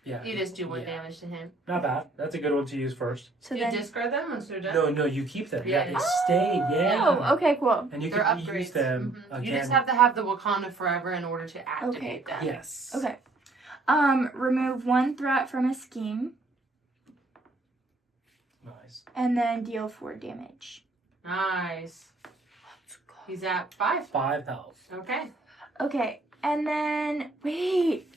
yeah. You just do 1 Yeah. damage to him. Not bad. That's a good one to use first. So Do you then discard them once they're done? No, you keep them. Yeah. Yeah, they stay. Yeah. Oh, okay, cool. And you They're can upgrades. reuse them Mhm. again. You just have to have the Wakanda Forever in order to activate them. Yes. Okay. Remove 1 threat from a scheme, Nice. and then deal 4 damage. Nice. He's at 5. 5 health. Okay. Okay, and then wait.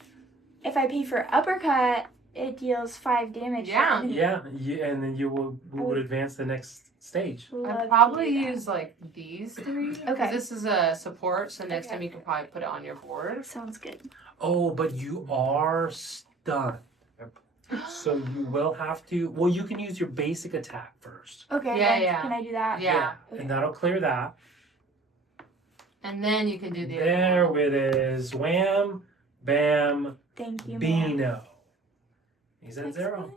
If I pay for uppercut, it deals 5 damage. to Yeah. enemy. Yeah, and then we would advance the next stage. Love I'd to probably do that. use like these 3. Okay. Because this is a support, so next Okay. time you can probably put it on your board. Sounds good. Oh, but you are stunned. So you will have to. Well, you can use your basic attack first. Okay. Yeah, then yeah. Can I do that? Yeah. And that'll clear that. And then you can do the There other one. it is. Wham, bam, Thank you, ma'am. Beano. He's at 0.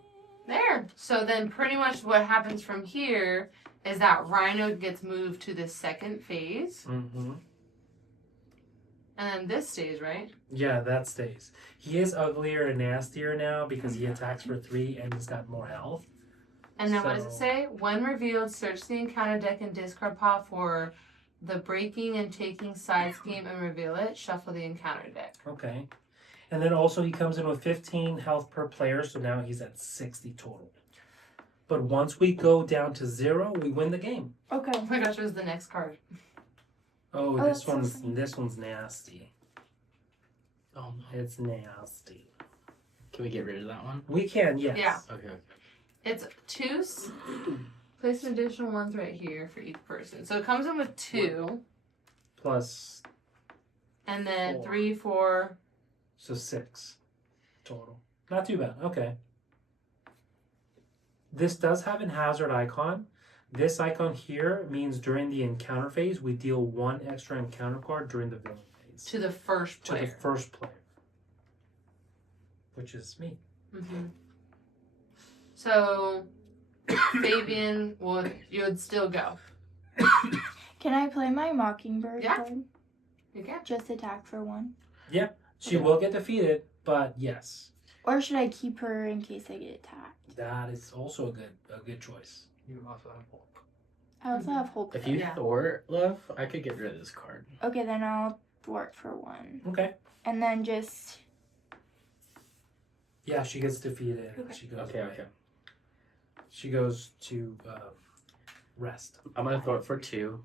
There. So then pretty much what happens from here is that Rhino gets moved to the second phase. Mm-hmm. And then this stays, right? Yeah, that stays. He is uglier and nastier now because he attacks for 3 and he's got more health. And then what does it So- say? When revealed, search the encounter deck and discard pile for the breaking and taking side scheme and reveal it. Shuffle the encounter deck. Okay. And then also he comes in with 15 health per player, so now he's at 60 total. But once we go down to 0, we win the game. Okay. Oh my gosh, it was the next card. Oh, Oh, this that's so one's funny. this one's nasty. Oh no. It's nasty. Can we get rid of that one? We can, yes. Yeah. Okay. It's 2. Place an additional ones right here for each person. So it comes in with 2, Plus, and then 4. 3, 4. so 6 total. Not too bad. Okay. This does have a hazard icon. This icon here means during the encounter phase, we deal 1 extra encounter card during the villain phase. To the first To the player. first player. Which is me. Mm-hmm. So, Fabian you would still go. Can I play my Mockingbird Yeah. card? You can. Just attack for 1. She Okay. will get defeated, but yes. Or should I keep her in case I get attacked? That is also a good choice. You also have Hulk. I also have Hulk. If you Yeah. thwart, love, I could get rid of this card. Okay, then I'll thwart for 1. Okay. And then just. Yeah, she gets defeated. Okay. She goes Okay, away. okay. She goes to rest. I'm gonna thwart for 2.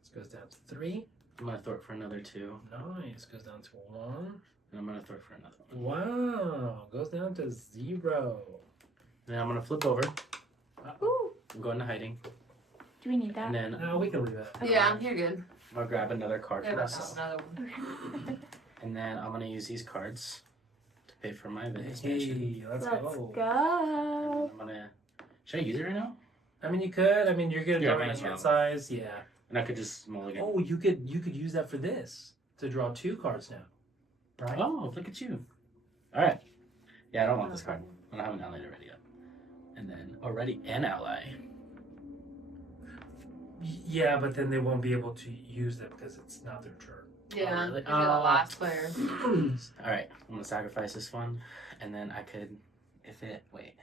This goes down to 3. I'm gonna thwart for another 2. Nice. Goes down to 1. And I'm gonna thwart for another one. Wow. Goes down to 0. Then I'm gonna flip over. Ooh. I'm going to hiding. Do we need that? And then No, we can leave it. Yeah, you're good. I'm gonna grab another card Yeah, for that's myself. another one. And then I'm gonna use these cards to pay for my expansion. Hey, let's Let's go. go. I'm gonna. Should I use it right now? I mean, you could. I mean, you're gonna Yeah, draw might your as well. hand size. Yeah. And I could just mulligan. Oh, you could use that for this to draw 2 cards now, right? Oh, look at you. All right. Yeah, I don't want this card. I don't have an ally already yet. And then already an ally. Yeah, but then they won't be able to use them because it's not their turn. Yeah, really? you're the last player. All right, I'm gonna sacrifice this one, and then I could, if it wait.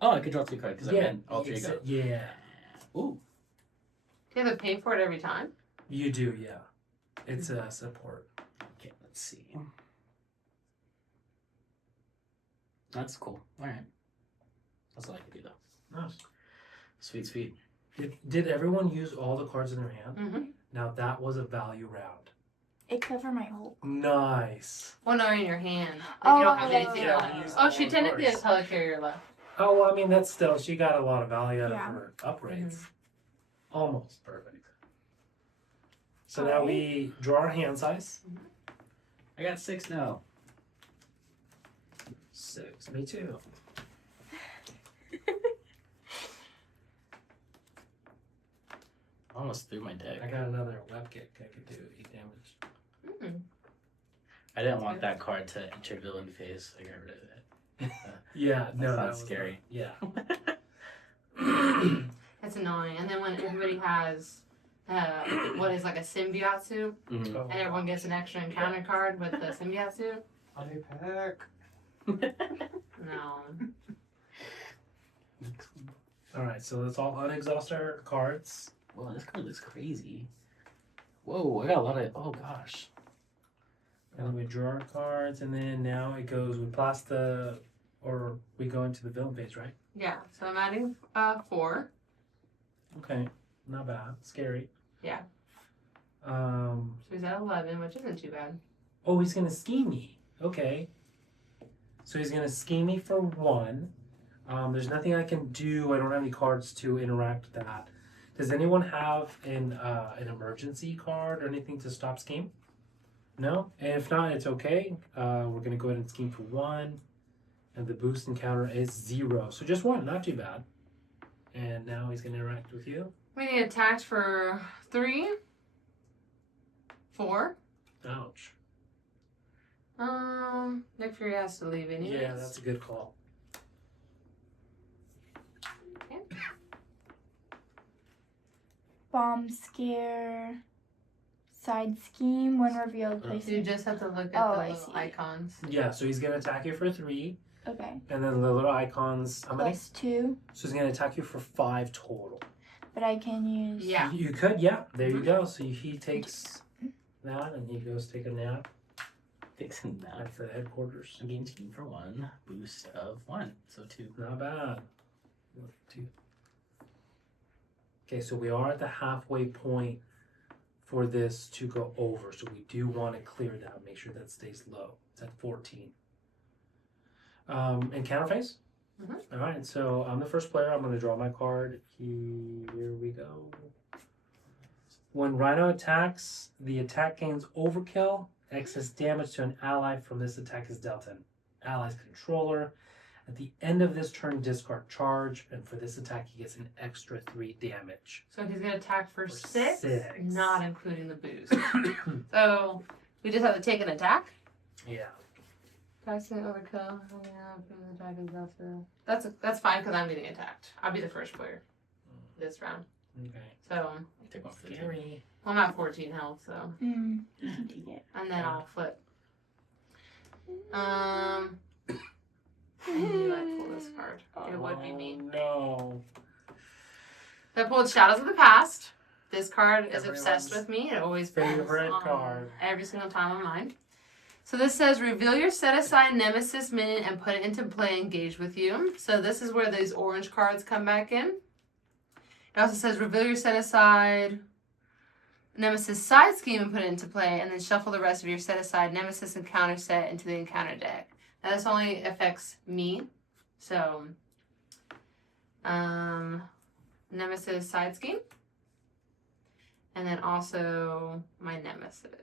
Oh, I could draw 2 cards because I meant all 3 go. Yeah, Ooh, Do you have to pay for it every time? you do. Yeah, it's a support. okay. Let's see. That's cool. All right. That's all I can do though. Nice. Sweet, sweet. Did everyone use all the cards in their hand? Mm-hmm. Now that was a value round. Except for my Hulk. Nice. Well, no, in your hand. Like, you don't have Oh. anything Yeah, left. we used Oh, all she the technically has cards. helicarrier left. Oh, well, I mean, that's still, she got a lot of value out Yeah. of her upgrades. Almost perfect. So now Alright. we draw our hand size. I got 6 now. 6. Me too. I almost threw my deck. I got another web kick. I could do 8 damage. Mm. I didn't want that card to enter villain phase. I got rid of it. Yeah, no, That that sounds was scary. Yeah. That's annoying. And then when everybody has what is like a symbiote suit, Mhm. Oh. and everyone gets an extra encounter card with the symbiote suit. Honey pack. No. All right, so let's all unexhaust our cards. Whoa, this card looks crazy. Whoa, I got a lot of. Oh gosh. And then we draw our cards, and then now it goes, we plasta, or we go into the villain phase, right? Yeah. So I'm adding 4. Okay, not bad. Scary. Yeah. So he's at 11, which isn't too bad. Oh, he's gonna scheme me. Okay. So he's gonna scheme me for 1. There's nothing I can do. I don't have any cards to interact with that. Does anyone have an emergency card or anything to stop scheme? No? And if not, it's okay. We're gonna go ahead and scheme for 1. And the boost encounter is 0. So just 1, not too bad. And now he's gonna interact with you. We need attacks for 3, 4. Ouch. Nick Fury has to leave anyways. Yeah, that's a good call. Okay. Bomb scare. Side scheme. When revealed, place. So you just have to look at Oh, the I little see. icons. Yeah, so he's gonna attack you for 3. Okay. And then the little icons, how many? +2. So he's gonna attack you for 5 total. But I can use. Yeah. You could, yeah. There you go. So he takes that and he goes take a nap Takes him now. at the headquarters. I'm getting scheme for 1. Boost of 1. So 2. Not bad. 1, 2. Okay, so we are at the halfway point for this to go over. So we do want to clear that. Make sure that stays low. It's at 14. And counter phase? All right, so I'm the first player. I'm going to draw my card. Here we go. When Rhino attacks, the attack gains overkill. Excess damage to an ally from this attack is dealt an ally's controller. At the end of this turn, discard charge. And for this attack, he gets an extra 3 damage. So he's gonna attack for For 6, 6. not including the boost. So we just have to take an attack. Yeah. Attacks an overkill. That's fine because I'm getting attacked. I'll be the first player this round. Okay. So Take 1 for the 2. Scary. I'm at 14 health. So You can take it. and then I'll flip. I knew I'd pull this card. It would be me. No. I pulled Shadows of the Past. This card is Everyone's obsessed with me. It always pulls favorite card. every single time on mine. So this says, reveal your set-aside Nemesis minion and put it into play engage with you. So this is where these orange cards come back in. It also says, reveal your set-aside Nemesis side scheme and put it into play, and then shuffle the rest of your set-aside Nemesis encounter set into the encounter deck. Now this only affects me. So, Nemesis side scheme. And then also my Nemesis.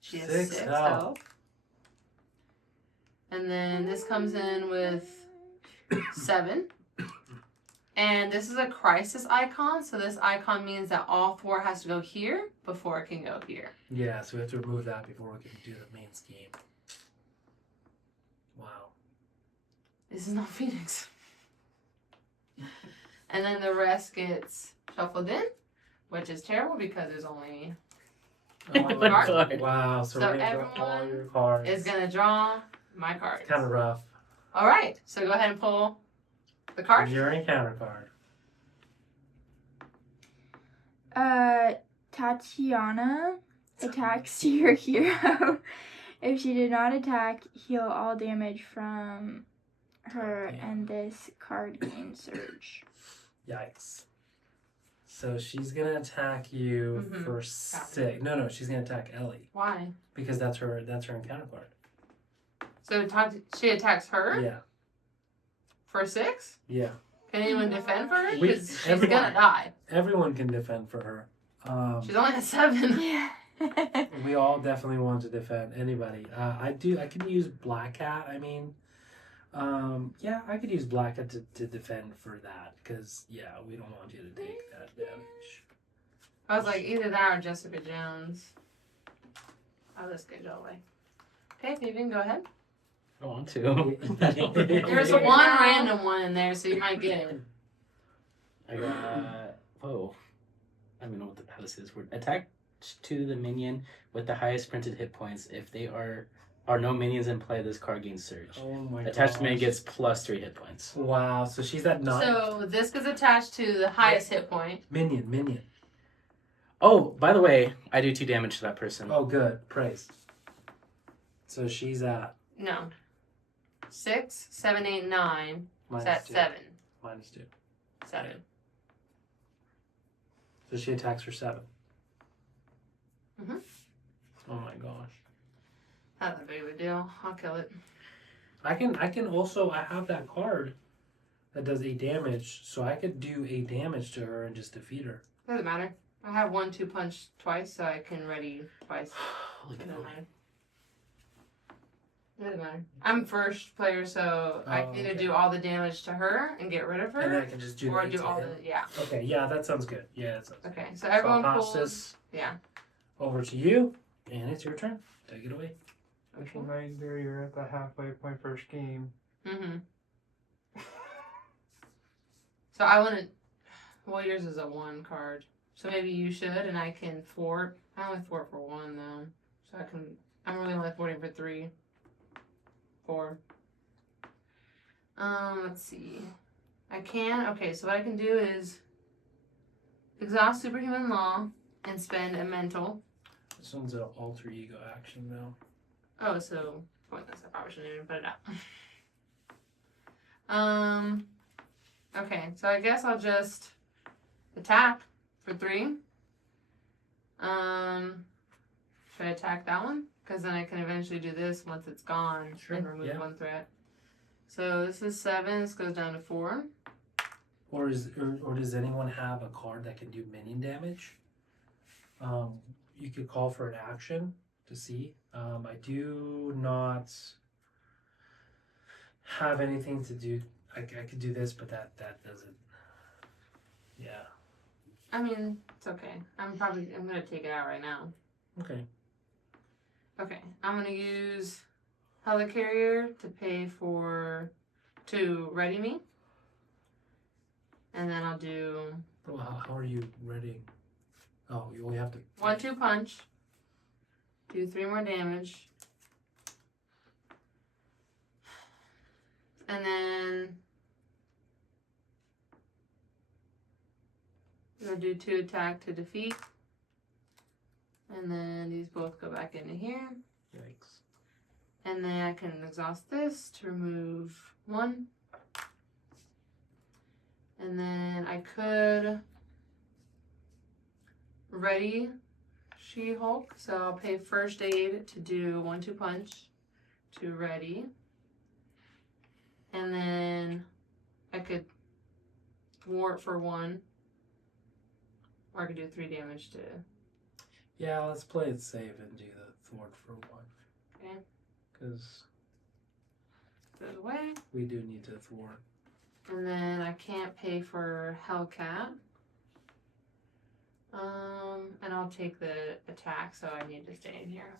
She has 6 6 health. health. And then this comes in with 7. And this is a crisis icon. So this icon means that all 4 has to go here before it can go here. Yeah, so we have to remove that before we can do the main scheme. Wow. This is not Phoenix. And then the rest gets shuffled in, which is terrible because there's only Oh, my card. wow, so, So we're gonna draw all everyone your cards. is gonna draw my cards. Kind of rough. All right, so go ahead and pull the card. Your encounter card. Tatiana attacks your hero. If she did not attack, heal all damage from her, Damn. and this card gains surge. Yikes. So she's gonna attack you Mhm. for 6. No, she's gonna attack Ellie Why? because that's her encounter card. So she attacks her Yeah, for 6? yeah. Can anyone defend for her? We- Because she's everyone. gonna die. Everyone can defend for her. She's only at 7. Yeah. We all definitely want to defend anybody. I can use Black Cat. I mean, yeah, I could use Black Cat to defend for that because yeah, we don't want you to take that damage. I was like, either that or Jessica Jones. I'll just get go away. Okay, Fabian, go ahead. I want to. There's a one random one in there, so you might get it. I got. Whoa. I don't know how this is. Word. Attack to the minion with the highest printed hit points. If they are no minions in play, this card gains surge. Oh my god. Attached minion gets +3 hit points. Wow, so she's at 9. So this gets attached to the highest hit point. Minion. Oh, by the way, I do 2 damage to that person. Oh, good. Praise. So she's at No. 6, 7, 8, 9. It's minus at 2. 7. Minus 2. 7. So she attacks for 7. Mhm. Oh my gosh. Not that big of a deal. I'll kill it. I can also, I have that card that does 8 damage, so I could do 8 damage to her and just defeat her. Doesn't matter. I have 1-2 punch twice, so I can ready twice. Holy Doesn't cow. matter. Doesn't matter. I'm first player, so I can either okay. do all the damage to her and get rid of her, And then I can just do or the 8 do to all him. the Okay, yeah, that sounds good. Yeah, that sounds Okay, so good. everyone so I'll pass pulls. this Yeah. over to you, and it's your turn. Take it away. Just a reminder, you're at the halfway point first game. Mhm. So I want to. Well, yours is a 1 card, so maybe you should, and I can thwart. I only thwart for 1 though, so I can. I'm really only thwarting for 3, 4. Let's see. I can. Okay, so what I can do is exhaust superhuman law and spend a mental. This one's an alter ego action, though. Oh, so pointless. I probably shouldn't even put it out. Okay, so I guess I'll just attack for 3. Should I attack that one? Because then I can eventually do this once it's gone Sure, and remove yeah. 1 threat. So this is 7. This goes down to 4. Or does anyone have a card that can do minion damage? You could call for an action to see. I do not have anything to do. I could do this, but that doesn't. Yeah. I mean, it's okay. I'm gonna take it out right now. Okay. Okay, I'm gonna use Helicarrier to ready me. And then I'll do Well, how are you ready? Oh, you only have to. 1-2 punch. Do 3 more damage. And then I'm gonna do 2 attack to defeat. And then these both go back into here. Yikes. And then I can exhaust this to remove 1. And then I could ready She-Hulk. So I'll pay first aid to do 1-2 punch to ready. And then I could thwart for 1. Or I could do 3 damage to. Yeah, let's play it safe and do the thwart for 1. Okay. Because Goes away. we do need to thwart. And then I can't pay for Hellcat. And I'll take the attack, so I need to stay in here.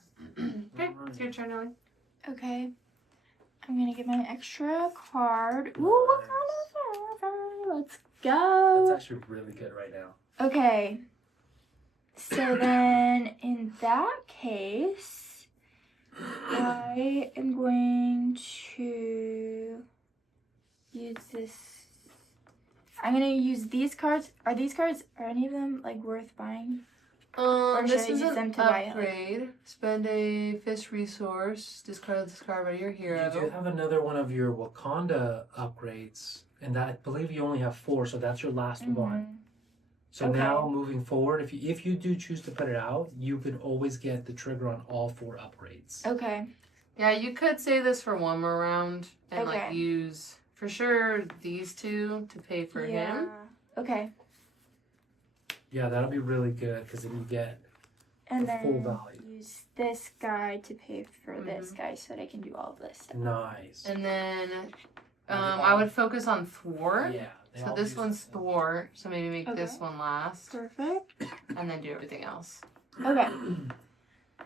Okay, it's your turn, Ellie. Okay. I'm gonna get my extra card. Ooh, what card is it? Let's go. That's actually really good right now. Okay. So then, in that case, I am going to use this. I'm gonna use these cards. Are any of them like worth buying? Or should This I is use an them to buy it? upgrade. Spend a fish resource. Discard this card by your hero. You do have another one of your Wakanda upgrades, and that I believe you only have 4, so that's your last one. So Okay. now moving forward, if you do choose to put it out, you could always get the trigger on all 4 upgrades. Okay. Yeah, you could save this for 1 more round and like Okay. use for sure these 2 to pay for him. Okay. Yeah, that'll be really good because then you get And the full then value. use this guy to pay for this guy so that I can do all of this stuff. Nice. And then Now they I all- would focus on thwart. Yeah. they So all this do one's something. thwart. So maybe make this Okay. one last Perfect. and then do everything else. Okay.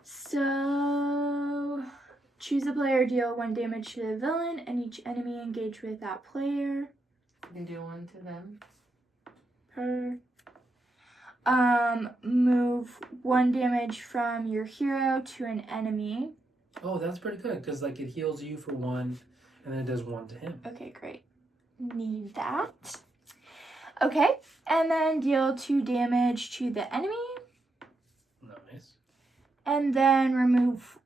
So choose a player, deal 1 damage to the villain, and each enemy engaged with that player. You can do 1 to them. Move 1 damage from your hero to an enemy. Oh, that's pretty good because like it heals you for 1, and then it does 1 to him. Okay, great. Need that. Okay, and then deal 2 damage to the enemy, Nice. and then remove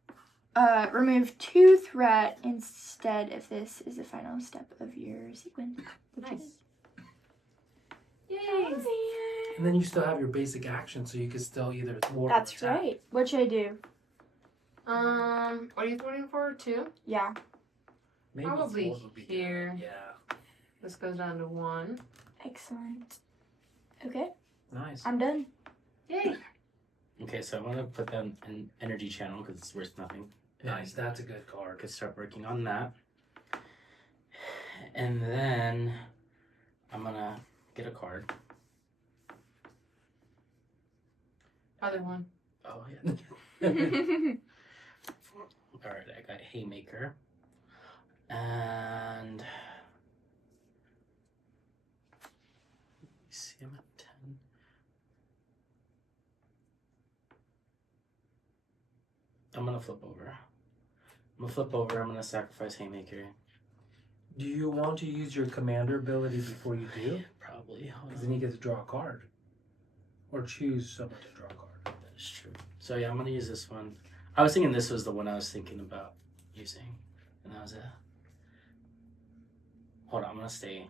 2 threat instead if this is the final step of your sequence. Which Nice. is Yay! And then you still have your basic action, so you can still either thwart or That's attack. right. What should I do? What are you thwarting for? 2? Yeah. Maybe Probably thwart would be good. here. Yeah. This goes down to 1. Excellent. Okay, Nice. I'm done. Yay! Okay, so I want to put down an energy channel because it's worth nothing. Nice. And That's a good I card. could start working on that. And then I'm gonna get a card. Other one. Oh yeah. Alright, I got Haymaker. And let me see, I'm at 10. I'm gonna flip over. I'm gonna sacrifice Haymaker. Do you want to use your commander ability before you do? Probably. Hold Because on. then you get to draw a card. Or choose someone to draw a card. That is true. So yeah, I'm gonna use this one. I was thinking this was the one I was thinking about using. And that was it. Hold on, I'm gonna stay.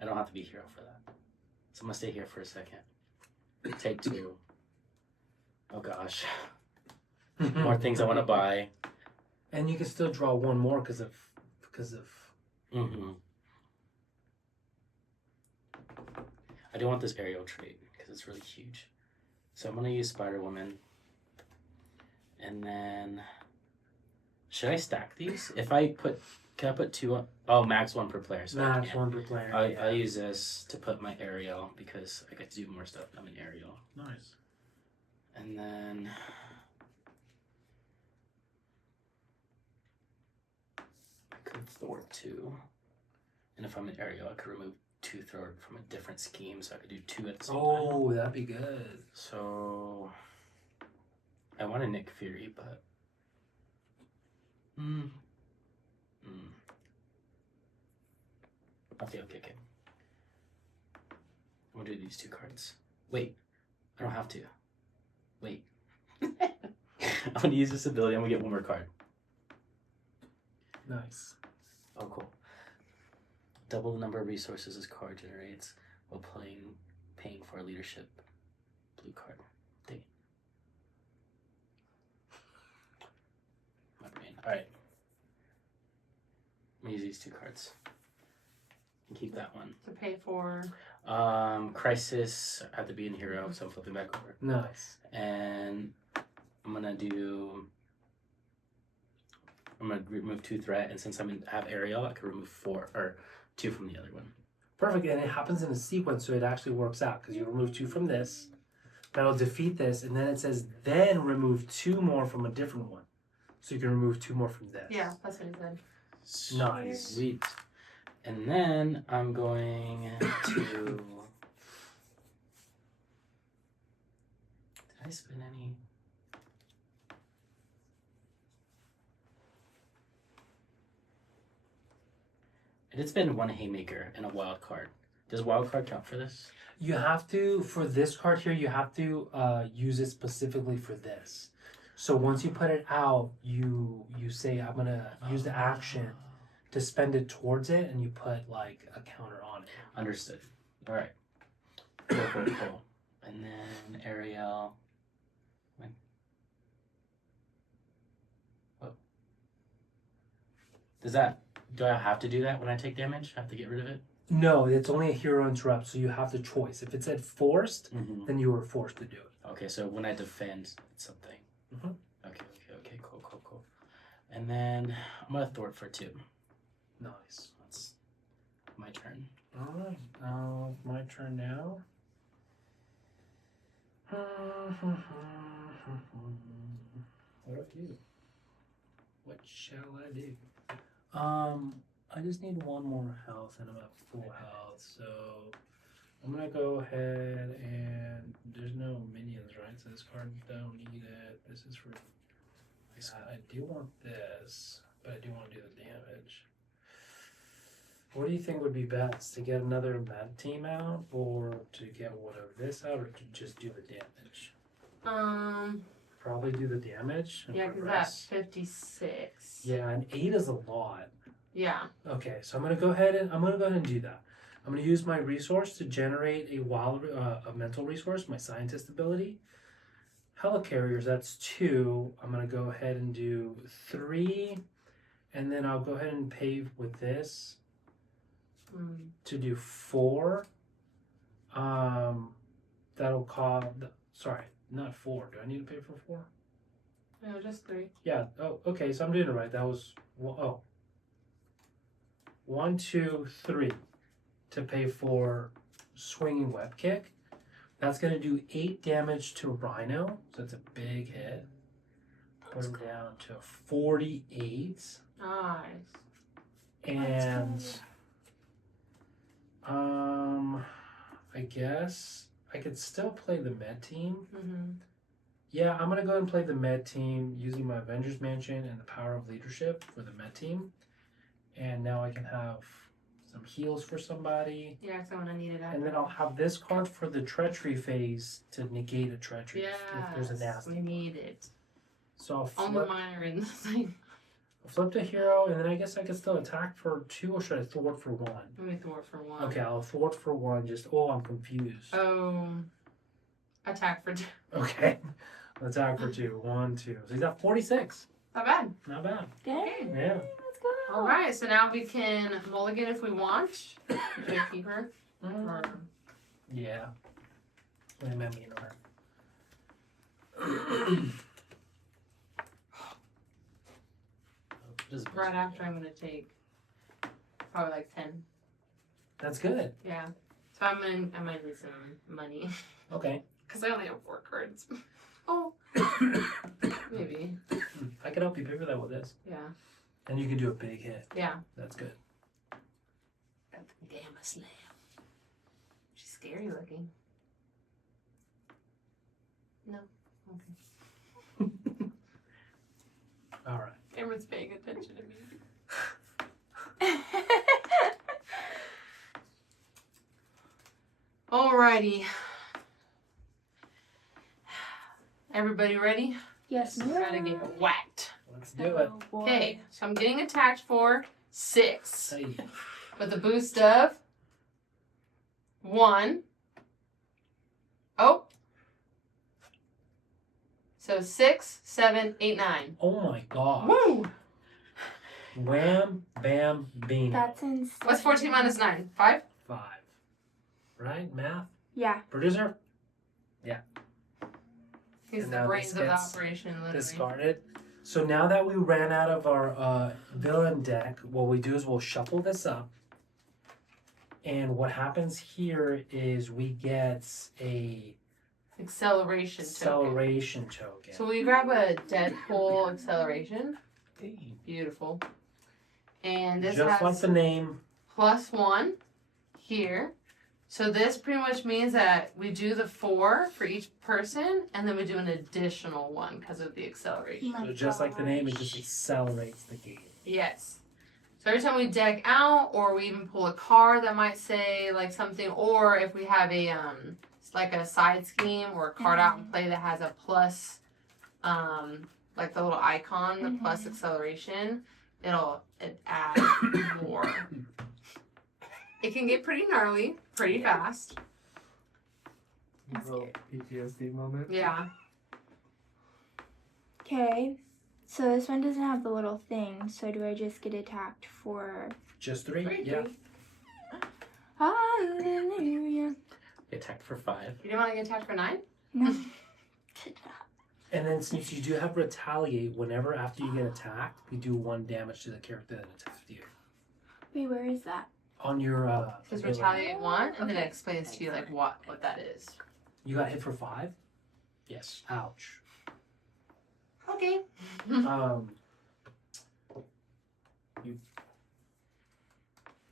I don't have to be hero for that. So I'm gonna stay here for a second. Take 2. Oh gosh. More things I wanna buy. And you can still draw one more because of Mm-hmm. I do want this aerial trait because it's really huge. So I'm gonna use Spider Woman. And then should I stack these? If I put can I put 2 on? Oh, max 1 per player. So I max can't. one per player. I use this to put my Arielle because I get to do more stuff. I'm an Arielle. Nice. And then I could thwart 2. And if I'm an Arielle, I could remove 2 thwart from a different scheme, so I could do 2 at the same time. Oh, that'd be good. So I want a Nick Fury, but Okay. I'm gonna do these 2 cards. Wait, I don't have to. Wait. I'm gonna use this ability. I'm gonna get 1 more card. Nice. Oh, cool. Double the number of resources this card generates while paying for a leadership blue card. Dang it. My brain. Alright. I'm gonna use these 2 cards. And keep that one. To pay for. Crisis. I have to be in hero, so I'm flipping back over. Nice. And I'm gonna remove 2 threat, and since I have Arielle, I can remove 4 or 2 from the other one. Perfect, and it happens in a sequence, so it actually works out because you remove 2 from this, that'll defeat this, and then it says then remove 2 more from a different one, so you can remove 2 more from this. Yeah, that's what he said. Nice. Sweet. And then I'm going to. Did I spend any? I did spend 1 Haymaker and a wild card. Does wild card count for this? You have to, for this card here, you have to use it specifically for this. So once you put it out, you say, I'm going to use the action to spend it towards it, and you put like a counter on it. Understood. All right. Cool. And then Arielle. Oh. Do I have to do that when I take damage? I have to get rid of it? No, it's only a hero interrupt, so you have the choice. If it said forced, Mm-hmm. then you were forced to do it. Okay, so when I defend, it's something. Mhm. Okay, cool. And then I'm gonna thwart for 2. Nice. That's my turn. All right, my turn now. What do I do? What shall I do? I just need 1 more health, and I'm at full health, so I'm gonna go ahead and there's no minions, right? So this card don't need it. This is for. I do want this, but I do want to do the damage. What do you think would be best? To get another med team out, or to get one of this out, or to just do the damage? Probably do the damage. And Yeah, because progress. that's 56. Yeah, and 8 is a lot. Yeah. Okay, so I'm gonna go ahead and do that. I'm going to use my resource to generate a mental resource, my scientist ability. Helicarriers, that's 2. I'm going to go ahead and do 3. And then I'll go ahead and pay with this to do 4. That'll cost, sorry, not 4. Do I need to pay for 4? No, just 3. Yeah. Oh, okay. So I'm doing it right. That was 1, 2, 3 to pay for swinging web kick. That's gonna do 8 damage to Rhino. So that's a big hit. Put him down to 48. Nice. And I guess I could still play the med team. Mm-hmm. Yeah, I'm gonna go ahead and play the med team using my Avengers Mansion and the power of leadership for the med team. And now I can have some heals for somebody. Yeah, because I'm gonna need it. And then I'll have this card for the treachery phase to negate a treachery Yes, if there's a nasty we one. need it. So Only mine are in the thing. I'll flip to hero, and then I guess I could still attack for 2, or should I thwart for 1? Let me thwart for 1. Okay, I'll thwart for 1. I'm confused. Attack for 2. Okay, attack for 2. 1, 2. So he's at 46. Not bad. Not bad. Okay. Yeah. Let's go. All right, so now we can mulligan if we want. Should I keep her? Or... Yeah. I meant me her. Right after, I'm gonna take probably like 10. That's good. Yeah. So I might need some money Okay. because I only have 4 cards. Oh. Maybe. I can help you pay for that with this. Yeah. And you can do a big hit. Yeah. That's good. Got the Gamma Slam. She's scary looking. No. Okay. All right. Cameron's paying attention to me. Alrighty. Everybody ready? Yes, We're gonna get whacked. Let's do it. Okay, so I'm getting attacked for 6 Hey. with a boost of 1. Oh. So 6, 7, 8, 9. Oh my god. Woo! Wham, bam, beam. That's insane. What's 14 minus 9? 5? 5. Right? Math? Yeah. Producer? He's And the now brains this of the gets operation, literally. Discarded. So now that we ran out of our villain deck, what we do is we'll shuffle this up. And what happens here is we get a Acceleration token. So we grab a Deadpool acceleration. Beautiful. And this Just has like the name. +1 here. So this pretty much means that we do the 4 for each person, and then we do an additional 1 because of the acceleration. So just like the name, it just accelerates the game. Yes. So every time we deck out, or we even pull a card that might say like something, or if we have a like a side scheme or a card out in play that has a plus, like the little icon, the plus acceleration, it add more. It can get pretty gnarly, pretty fast. Little PTSD moment. Yeah. Okay. So this one doesn't have the little thing. So do I just get attacked for? Just 3? 3, Yeah. 3. Hallelujah. Attacked for 5. You didn't want to get attacked for 9? No. And then since you do have retaliate, whenever after you get attacked, we do 1 damage to the character that attacked you. Wait, where is that? On your Because ability. retaliate 1, and then it explains to you like what that is. You got hit for 5? Yes. Ouch. Okay. Do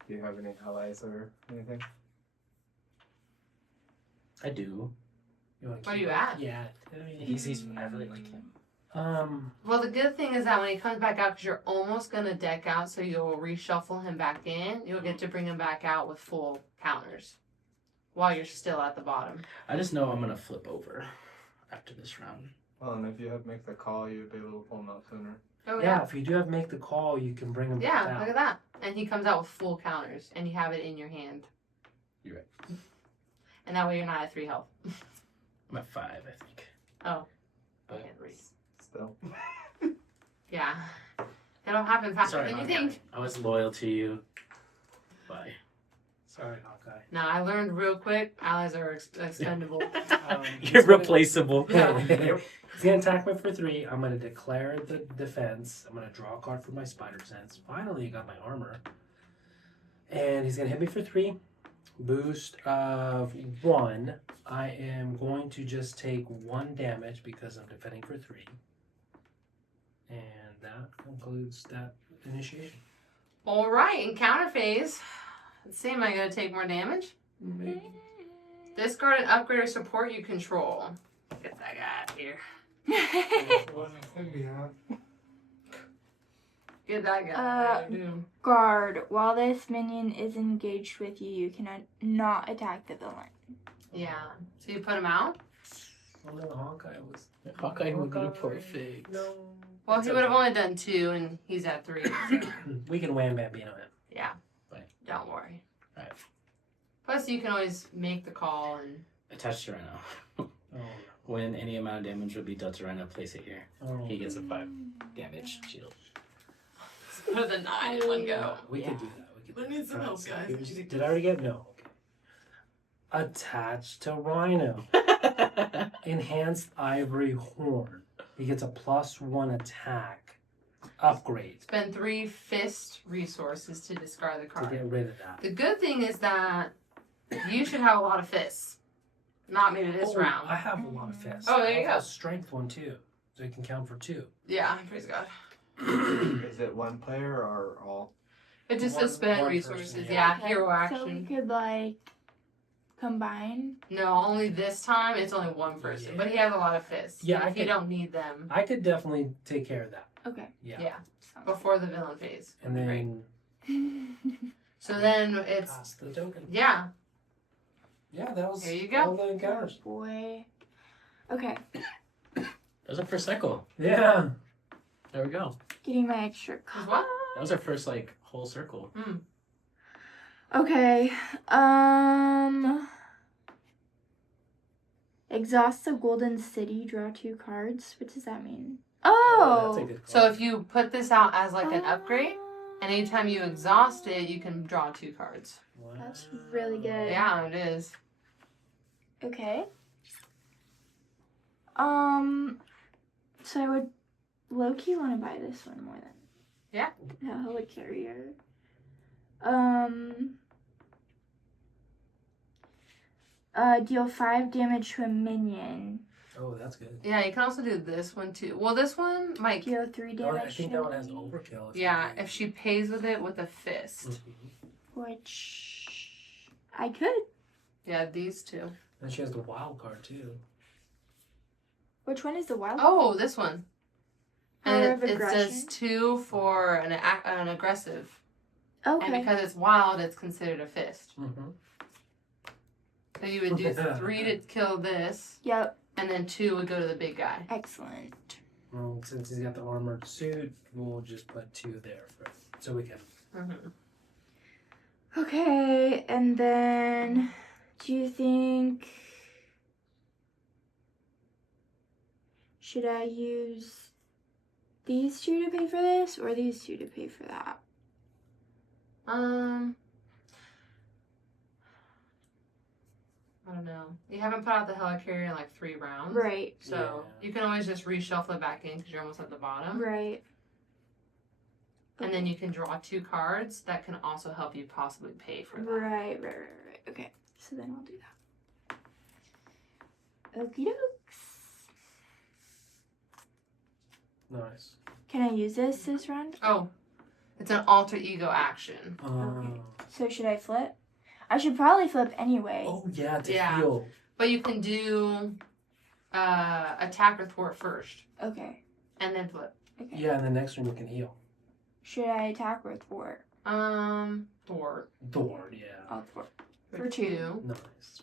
you have any allies or anything? I do. You wanna Where keep you it? at? Yeah. I mean, He's I really like him. Well, the good thing is that when he comes back out, because you're almost going to deck out, so you'll reshuffle him back in, you'll get to bring him back out with full counters while you're still at the bottom. I just know I'm gonna flip over after this round. Well, and if you have make the call, you'd be able to pull them out sooner. Oh, yeah, yeah. if you do have make the call, you can bring him Yeah, back out. look at that. And he comes out with full counters, and you have it in your hand. You're right. And that way you're not at 3 health. I'm at 5, I think. Oh. But Okay, 3. Still. Yeah. It'll happen faster sorry, than you Hawkeye. think. I was loyal to you. Bye. Sorry, Hawkeye. No, I learned real quick. Allies are expendable. You're replaceable. He's gonna attack me for 3. I'm gonna declare the defense. I'm gonna draw a card from my spider sense. Finally, I got my armor. And he's gonna hit me for 3. Boost of 1. I am going to just take 1 damage because I'm defending for 3. And that concludes that initiation. All right, in counter phase. Let's see, am I going to take more damage? Maybe. Discard an upgrade or support you control. Get that guy out of here. Get that guy out of here. Guard. While this minion is engaged with you, you cannot not attack the villain. Yeah. So you put him out? Well, no, Hawkeye was. Hawkeye would be perfect. No. Well, It's he would have okay. only done 2, and he's at 3. So. We can wham Bambino him. Yeah. Right. Don't worry. Right. Plus, you can always make the call and. Attached to Rhino. Oh, When any amount of damage would be dealt to Rhino, place it here. oh. He gets a 5 damage shield. Put the 9 in one go. We Yeah. could do that. We could I need some Alright, help, so guys. here's- Did I already get? No. Okay. Attached to Rhino. Enhanced Ivory Horn. He gets a +1 attack. Upgrade Spend 3 fist resources to discard the to card. get rid of that. The good thing is that you should have a lot of fists. Not maybe this Oh, round. I have a lot of fists. Oh, there you I have go. a strength one too, so it can count for 2. Yeah, praise God. Is it one player or all? It just One- says spend one resources. person, Yeah, Okay, hero So we action. could like combine. No, only this time it's only one person, but he has a lot of fists. Yeah, And I if you could- don't need them I could definitely take care of that. Okay. Yeah. Yeah. Sounds before the villain phase. And then So then it's pass the token. yeah. Yeah, that was There you go. all the encounters. Boy. Okay. That was our first cycle. Yeah. There we go. Getting my extra Is card. what? That was our first like whole circle. Okay. Exhaust the Golden City, draw 2 cards. What does that mean? Oh! That's a good So call. if you put this out as like an upgrade, and anytime you exhaust it, you can draw 2 cards. That's really good. Yeah, it is. Okay. So I would low-key want to buy this one more than Yeah. the helicarrier. Deal 5 damage to a minion. Oh, that's good. Yeah, you can also do this one too. Well, this one might. Deal 3 Oh, damage I think to that a one has minion. overkill. Yeah, if she pays with it with a fist. Which I could. Yeah, these 2. And she has the wild card too. Which one is the wild? Oh, this one. Power And of it aggression. says 2 for an aggressive. And Okay. because it's wild, it's considered a fist. Mm-hmm. So you would do 3 to kill this, Yep. and then 2 would go to the big guy. Excellent. Well, since he's got the armored suit, we'll just put 2 there so we can. Mm-hmm. Okay, and then do you think should I use these 2 to pay for this or these 2 to pay for that? I don't know. You haven't put out the helicarrier in like 3 rounds. Right. So Yeah. you can always just reshuffle it back in because you're almost at the bottom. Right. And then you can draw 2 cards that can also help you possibly pay for that. Right. Okay. So then I'll do that. Okie dokes. Nice. Can I use this round? Oh, it's an alter ego action. So should I flip? I should probably flip anyway. Oh yeah, to Yeah. heal. But you can do attack or thwart first, Okay. and then flip. Okay. Yeah, and the next one you can heal. Should I attack or thwart? Thwart Thor, yeah. I'll thwart. for 2. Nice.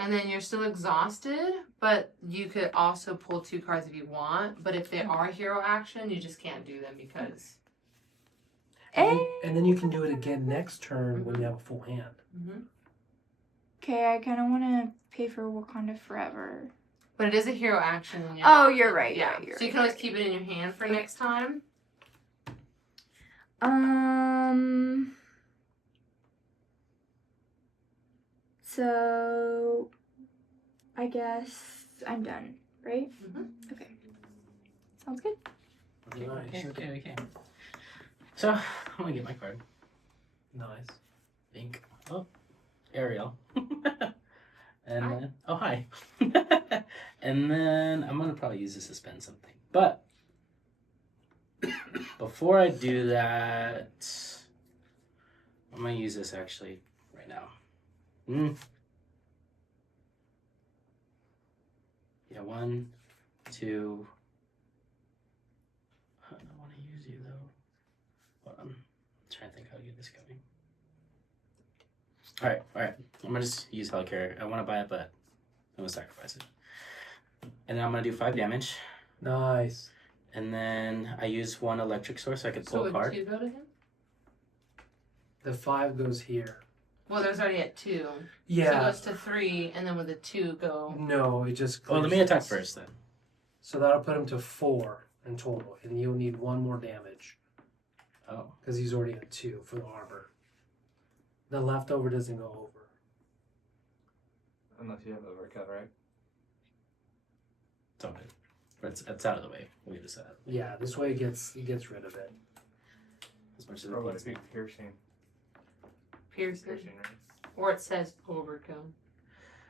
And then you're still exhausted, but you could also pull 2 cards if you want. But if they are hero action, you just can't do them because. And then you can do it again next turn when you have a full hand. Mm-hmm. Okay, I kind of want to pay for Wakanda Forever. But it is a hero action. Oh, you're right. Yeah. You're So you can always keep it in your hand for next time. So I guess I'm done, right? Mhm. Okay. Sounds good. Okay. So I'm gonna get my card. Nice. Think. Oh, Ariel. And Hi. then hi. And then I'm gonna probably use this to spend something. But before I do that, I'm gonna use this actually right now. Yeah, 1, 2. I don't want to use you though. Hold on. I'm trying to think how to get this going. Alright. I'm gonna just use Helicarrier. I want to buy it, but I'm gonna sacrifice it. And then I'm gonna do 5 damage. Nice. And then I use 1 electric source so I could pull a So card. would 2 go to him? The 5 goes here. Well, there's already at 2. So it Yeah. goes to 3, and then with the 2 go. No, it just. Oh, let me attack first then. So that'll put him to 4 in total, and you'll need 1 more damage Oh. because he's already at 2 for the armor. The leftover doesn't go over. Unless you have overcut, right? It's all good. But it's out of the way. We'll get this out. Yeah, this way it gets rid of it. As much as Or it would needs it be to. piercing? Piercing. Piercing, right? Or it says overkill,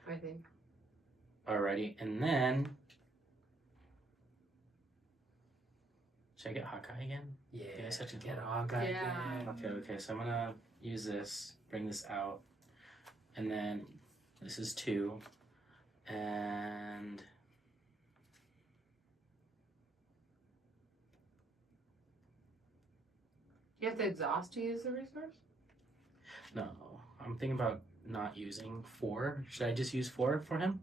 I think. Alrighty, and then should I get Hawkeye again? Yeah, Yeah, such a get good Hawkeye Yeah. again. Okay, so I'm gonna use this, bring this out, and then this is 2, and You have to exhaust to use the resource? no, I'm thinking about not using 4. Should I just use 4 for him?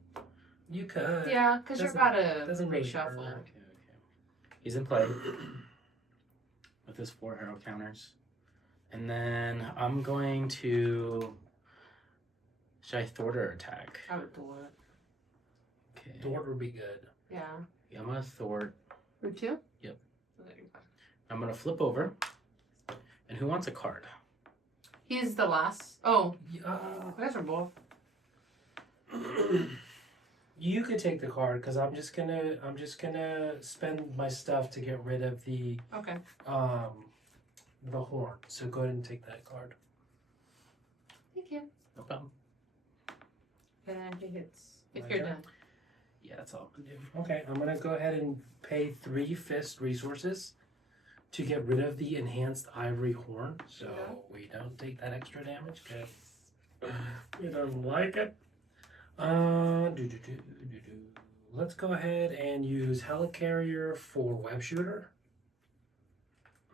You could. Yeah, because you're Doesn't- about to doesn't really reshuffle. hurt. Okay. He's in play with his 4 arrow counters. And then I'm going to. Should I thwart or attack? I would do it. Okay. Thwart would be good. Yeah. Yeah, I'm gonna thwart. For 2? Yep. So there you go. I'm gonna flip over. And who wants a card? He's the last. Oh, Yeah. I guess we're both. You could take the card because I'm just gonna spend my stuff to get rid of the Okay. horn. So go ahead and take that card. Thank you. No problem. And I think it's. If My you're turn? done. Yeah, that's all I'm gonna do. Okay, I'm gonna go ahead and pay 3 fist resources to get rid of the enhanced ivory horn. So Yeah. we don't take that extra damage because we don't like it. Let's go ahead and use Helicarrier for web shooter.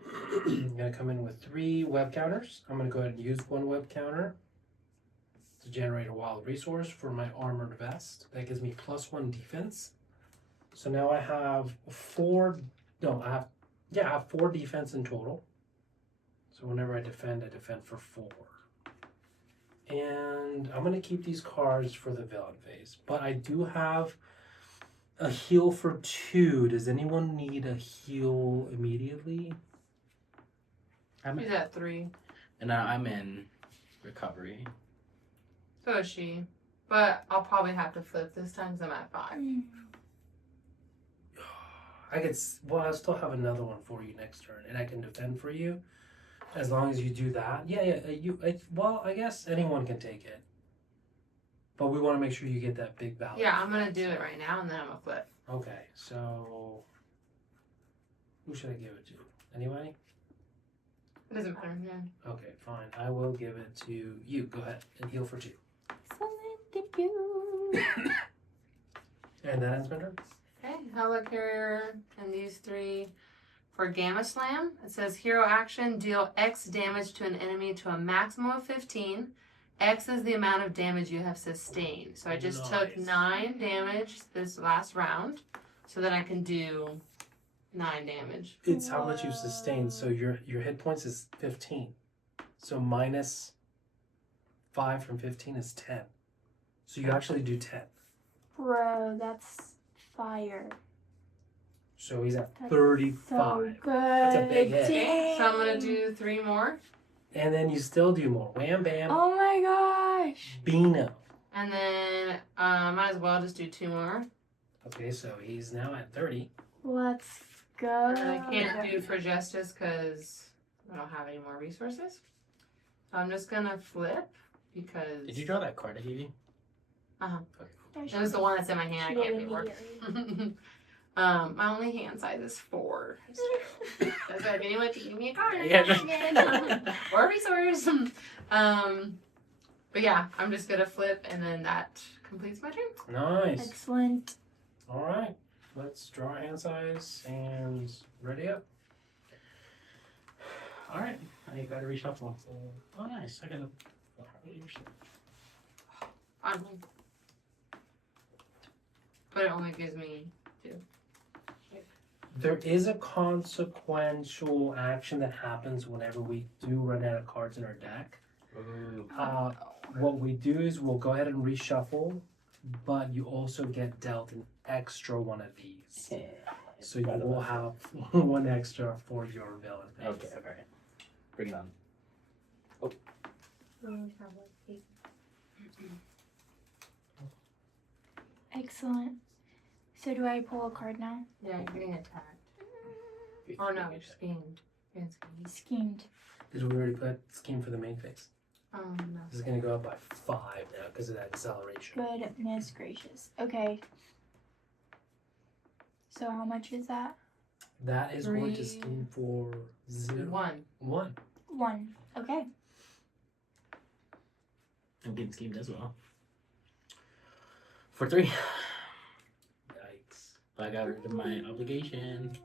I'm gonna come in with 3 web counters. I'm gonna go ahead and use 1 web counter to generate a wild resource for my armored vest. That gives me +1 defense. So now I have 4. No, I have 4 defense in total. So whenever I defend for 4. And I'm going to keep these cards for the villain phase. But I do have a heal for 2. Does anyone need a heal immediately? He's at 3. And now I'm in recovery. So is she. But I'll probably have to flip this time because I'm at 5. I still have another one for you next turn. And I can defend for you. As long as you do that. I guess anyone can take it. But we want to make sure you get that big value. Yeah, I'm going to do it right now and then I'm going to flip. Okay, so who should I give it to? Anybody? It doesn't matter. Yeah. Okay, fine. I will give it to you. Go ahead and heal for 2. Thank you. And that ends my turn. Okay, Helicarrier and these 3 for Gamma Slam. It says hero action, deal X damage to an enemy to a maximum of 15. X is the amount of damage you have sustained. So I just took Nice. 9 damage this last round so that I can do 9 damage. It's how much you've sustained. So your hit points is 15. So minus 5 from 15 is 10. So you actually do 10. Bro, that's fire. So he's at That's 35. So good. That's a big hit. Okay, so I'm gonna Dang. do 3 more. And then you still do more. Wham, bam, Oh my gosh. Beano. And then might as well just do 2 more. Okay, so he's now at 30. Let's go. And I can't do for justice because I don't have any more resources. So I'm just gonna flip because Did you draw that card I gave you? it was the one that's in my hand. I can't pay for. My only hand size is 4. So if anyone to give me a card or a resource. But yeah, I'm just gonna flip and then that completes my turn. Nice. Excellent. All right. Let's draw hand size and ready up. All right. I got to reshuffle. Oh, nice. I got to. Finally. But it only gives me 2. There is a consequential action that happens whenever we do run out of cards in our deck. What we do is we'll go ahead and reshuffle, but you also get dealt an extra one of these. So you will have one extra for your villain phase. Okay, okay. Bring it on. Excellent. So do I pull a card now? Yeah, you're getting attacked. Or no, you're schemed. You're getting schemed. Schemed. Did we already put scheme for the main phase? No. This is going to go up by 5 now because of that acceleration. Goodness gracious. Okay. So how much is that? That is going to 3, scheme for 0. 1. 1. 1. Okay. I'm getting schemed as well. For 3. Yikes. I got rid of my obligation.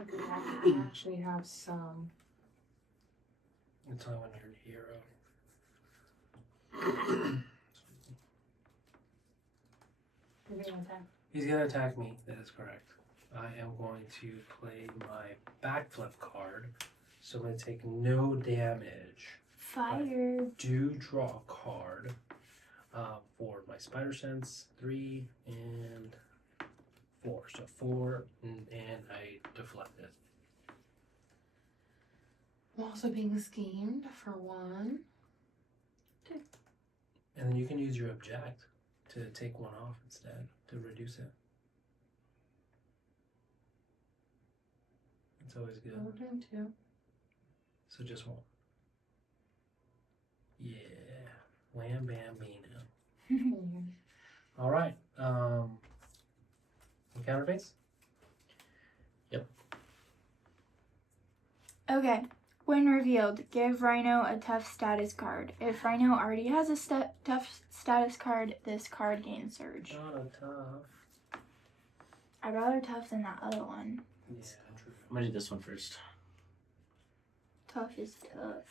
Okay, I can actually have some. It's only when you're a hero. You're getting attacked. He's going to attack me. That is correct. I am going to play my backflip card. So I'm going to take no damage. Fire. Do draw a card for my spider sense. 3 and 4. So 4 and I deflect it. I'm also being schemed for 1. And then you can use your object to take 1 off instead to reduce it. It's always good. We're doing 2. So just 1. Yeah. Wham bam beano. All right. Encounter phase? Okay. When revealed, give Rhino a tough status card. If Rhino already has a tough status card, this card gains surge. Not a tough. I'd rather tough than that other one. Yeah, true. I'm gonna do this one first. Tough is tough.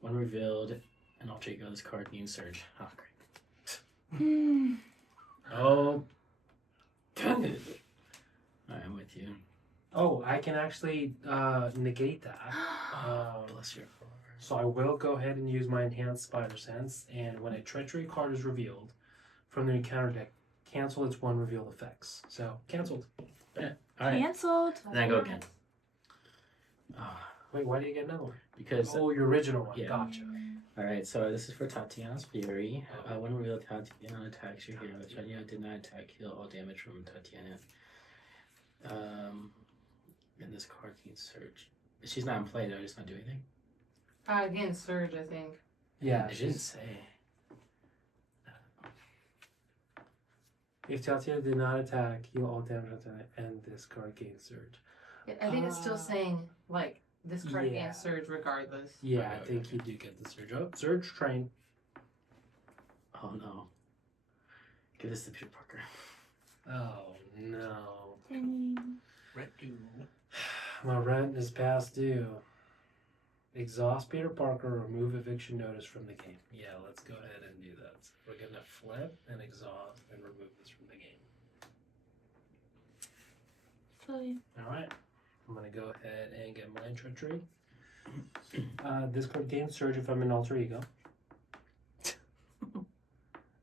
When revealed, an alter ego, this card gains surge. Oh, great. Hmm. Oh. Alright, I'm with you. Oh, I can actually negate that. Bless your heart. So I will go ahead and use my enhanced spider sense, and when a treachery card is revealed from the encounter deck, cancel its 1 revealed effects. So canceled. Alright, Cancelled. then I go again. Ah, Wait, why do you get another one? because Oh, your original one. Yeah. Gotcha. Alright, so this is for Tatiana's Fury. When revealed, Tatiana attacks your hero. Tatiana did not attack, heal all damage from Tatiana. And this card gains surge. She's not in play though, just not do anything. Again, surge, I think. Yeah, It didn't she's, say. if Tatiana did not attack, heal all damage on Tatiana, and this card gains surge. I think it's still saying, like, this card Yeah. gains surge regardless. Yeah, Okay, I think okay. you do get the surge. Oh, surge train. Oh no. Give this to Peter Parker. Oh no. Dang. My rent is past due. Exhaust Peter Parker, remove eviction notice from the game. Yeah, let's go ahead and do that. So we're gonna flip and exhaust and remove this from the game. Fine. Alright. I'm gonna go ahead and get Mind Treachery. This card gains surge if I'm an alter ego.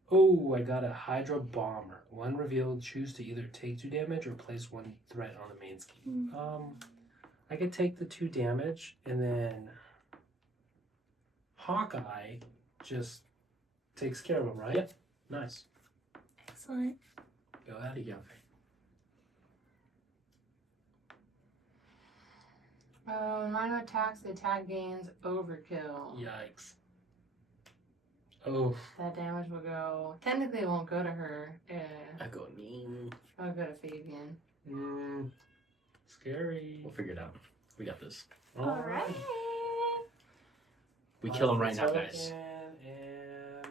Oh, I got a Hydra Bomber. When revealed, choose to either take 2 damage or place 1 threat on the main scheme. I could take the 2 damage, and then Hawkeye just takes care of him, right? Yep. Nice. Excellent. Go ahead again. Rhino attacks, the attack gains overkill. Yikes. Oh. That damage will go. Technically, it won't go to her. I go mean. I'll go to Fabian. Scary. We'll figure it out. We got this. All right. We kill him right now, Token, guys. And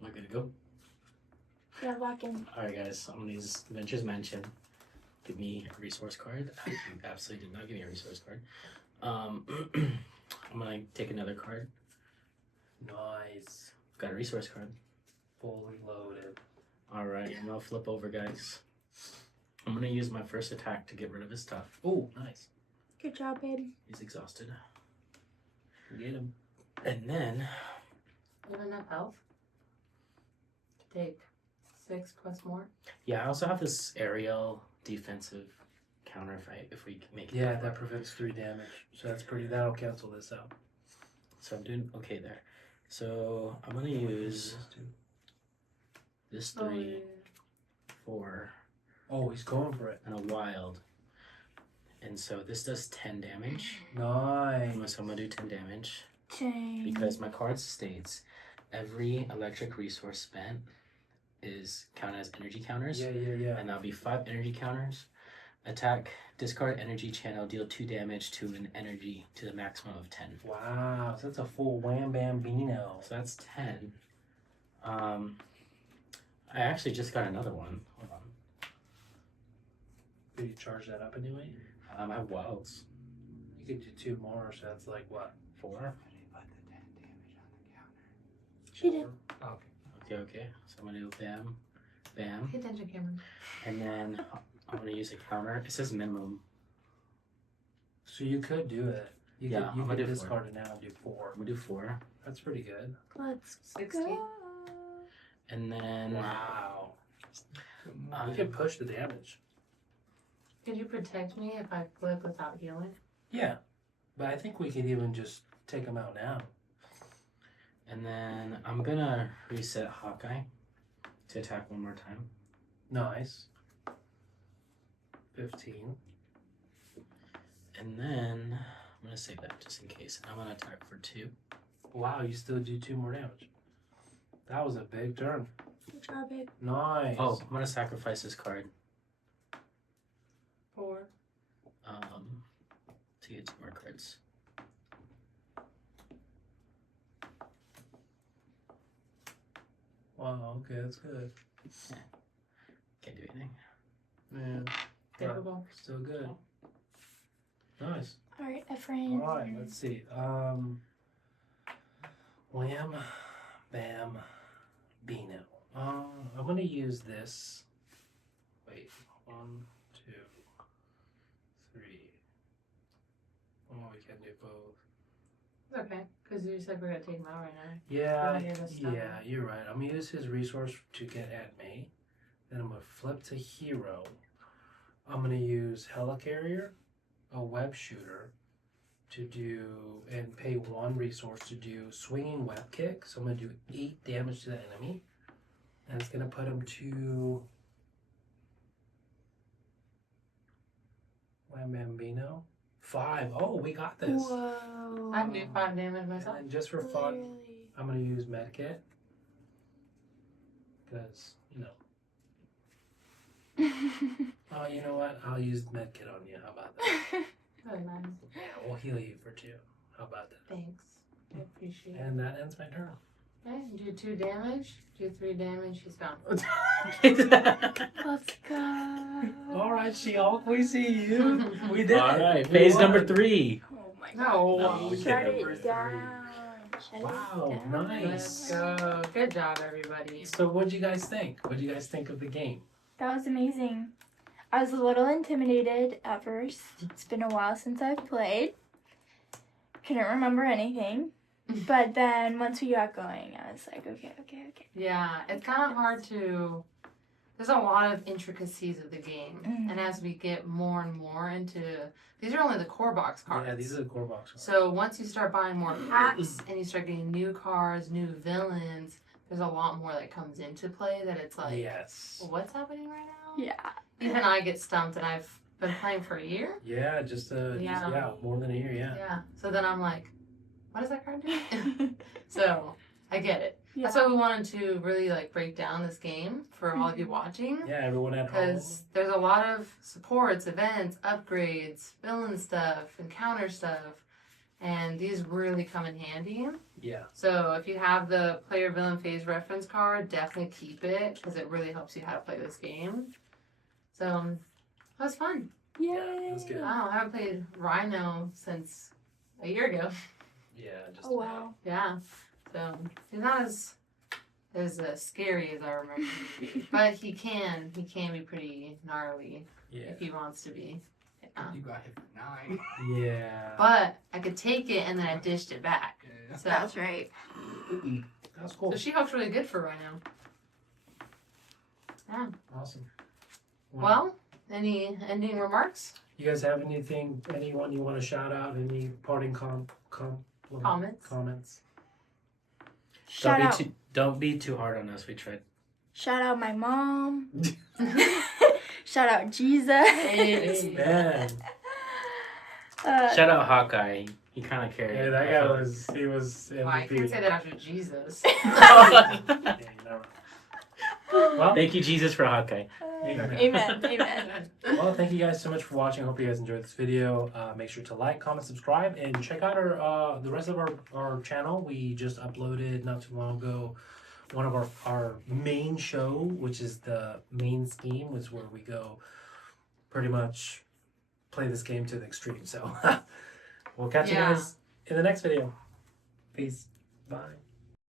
We're good to go. Yeah, lock in. Alright, guys. I'm gonna use Venture's Mansion. Give me a resource card. You absolutely did not give me a resource card. I'm gonna take another card. nice. Got a resource card. Fully loaded. Alright, I'm gonna flip over, guys. I'm gonna use my first attack to get rid of his stuff. Oh, nice. Good job, babe. He's exhausted. Get him. And then You have enough health to take 6 plus more. yeah, I also have this Arielle defensive counter fight if we make it. Yeah, far. that prevents 3 damage. So that's pretty. That'll cancel this out. So I'm doing okay there. So I'm gonna use this 3, 4, Oh, he's going for it. and a wild. And so this does 10 damage. Nice. So I'm gonna do 10 damage Dang. because my card states every electric resource spent is counted as energy counters. Yeah. And that'll be 5 energy counters. Attack, discard energy channel, deal 2 damage to an energy to the maximum of 10. Wow, so that's a full wham bam bino. So that's 10. I actually just got another one. Hold on. Could you charge that up anyway? I have wilds. You could do 2 more, so that's like what? 4. She did. Okay. So I'm gonna do bam, bam, Pay attention, Cameron. and then I'm gonna use a counter. It says minimum. So you could do it. You Yeah, could, you I'm could gonna do discard it now and do 4. I'm gonna do 4, That's pretty good. Let's 16. go. and then Wow. um, You could push the damage. Could you protect me if I flip without healing? Yeah. But I think we could even just take him out now. and then I'm gonna reset Hawkeye to attack one more time. Nice. 15. And then I'm gonna save that just in case. I'm gonna attack for 2. Wow, you still do 2 more damage. That was a big turn. Good job, babe. Nice. Oh, I'm gonna sacrifice this card 4. to get 2 more cards. Wow, okay, that's good. Can't do anything. Yeah. Typical. Still good. Nice. All right, Efren. Alright, let's see. Wham, bam, Beano. I'm gonna use this. Wait, 1, 2, 3. Oh, we can do both. It's okay, because you said we're going to take him out right now. Yeah, Yeah, that's not yeah, you're right. I'm gonna use his resource to get at me. Then I'm gonna flip to hero. I'm gonna use Helicarrier, a web shooter, to do and pay 1 resource to do swinging web kick. So I'm gonna do 8 damage to the enemy, and it's gonna put him to Wham Bambino 5. Oh, we got this. Whoa. I can do 5 damage And myself. then just for fun, Literally. I'm gonna use Medkit because oh, you know what? I'll use Medkit on you. How about that? Really nice. Yeah, we'll heal you for 2. How about that? Thanks. I appreciate it. And that ends my turn. Okay, do 2 damage, do 3 damage, he's gone. Let's go. All right, She-Hulk, we see you. We did All it. right, We phase won. number 3. Oh my god. No. No, we Shut Number it 3. down. Shut Wow, it down. nice. Let's go. Good job, everybody. So, what'd you guys think? What'd you guys think of the game? That was amazing. I was a little intimidated at first. It's been a while since I've played. Couldn't remember anything. But then once we got going, I was like, okay. Yeah, it's kind of hard to. There's a lot of intricacies of the game, and as we get more and more into, these are only the core box cards. Yeah, these are the core box cards. So once you start buying more packs and you start getting new cards, new villains, there's a lot more that comes into play that it's like, Yes. what's happening right now? Yeah. Even I get stumped, and I've been playing for a year. Yeah, just more than a year. Yeah. Yeah. So then I'm like, what does that card do? So I get it. Yeah. That's why we wanted to really like break down this game for all of you watching. Yeah, everyone at home. Because there's a lot of supports, events, upgrades, villain stuff, encounter stuff, and these really come in handy. Yeah. So if you have the player villain phase reference card, definitely keep it because it really helps you how to play this game. So that was fun. Yay. It was good. Wow, I haven't played Rhino since a year ago. Yeah. Just Oh wow. Yeah. So he's not as scary as I remember, but he can be pretty gnarly Yeah. if he wants to be. Yeah. You got hit for 9. Yeah. But I could take it and then I dished it back. Yeah. So, That's right. That's cool. so she hooked really good for right now. Awesome. Well, any ending remarks? You guys have anyone you want to shout out? Any parting comments? Shout out. Don't be too hard on us. We tried. Shout out my mom. Shout out Jesus. Amen. Shout out Hawkeye. He kind of carried. Yeah, it. that guy was MVP. Well, I can't say that after Jesus. Yeah, you know. Well, Thank you, Jesus, for Hawkeye. Amen. well, thank you guys so much for watching. I hope you guys enjoyed this video. Make sure to like, comment, subscribe, and check out our the rest of our channel. We just uploaded not too long ago one of our main show, which is the main scheme, which is where we go pretty much play this game to the extreme. So we'll catch you guys in the next video. Peace. Bye.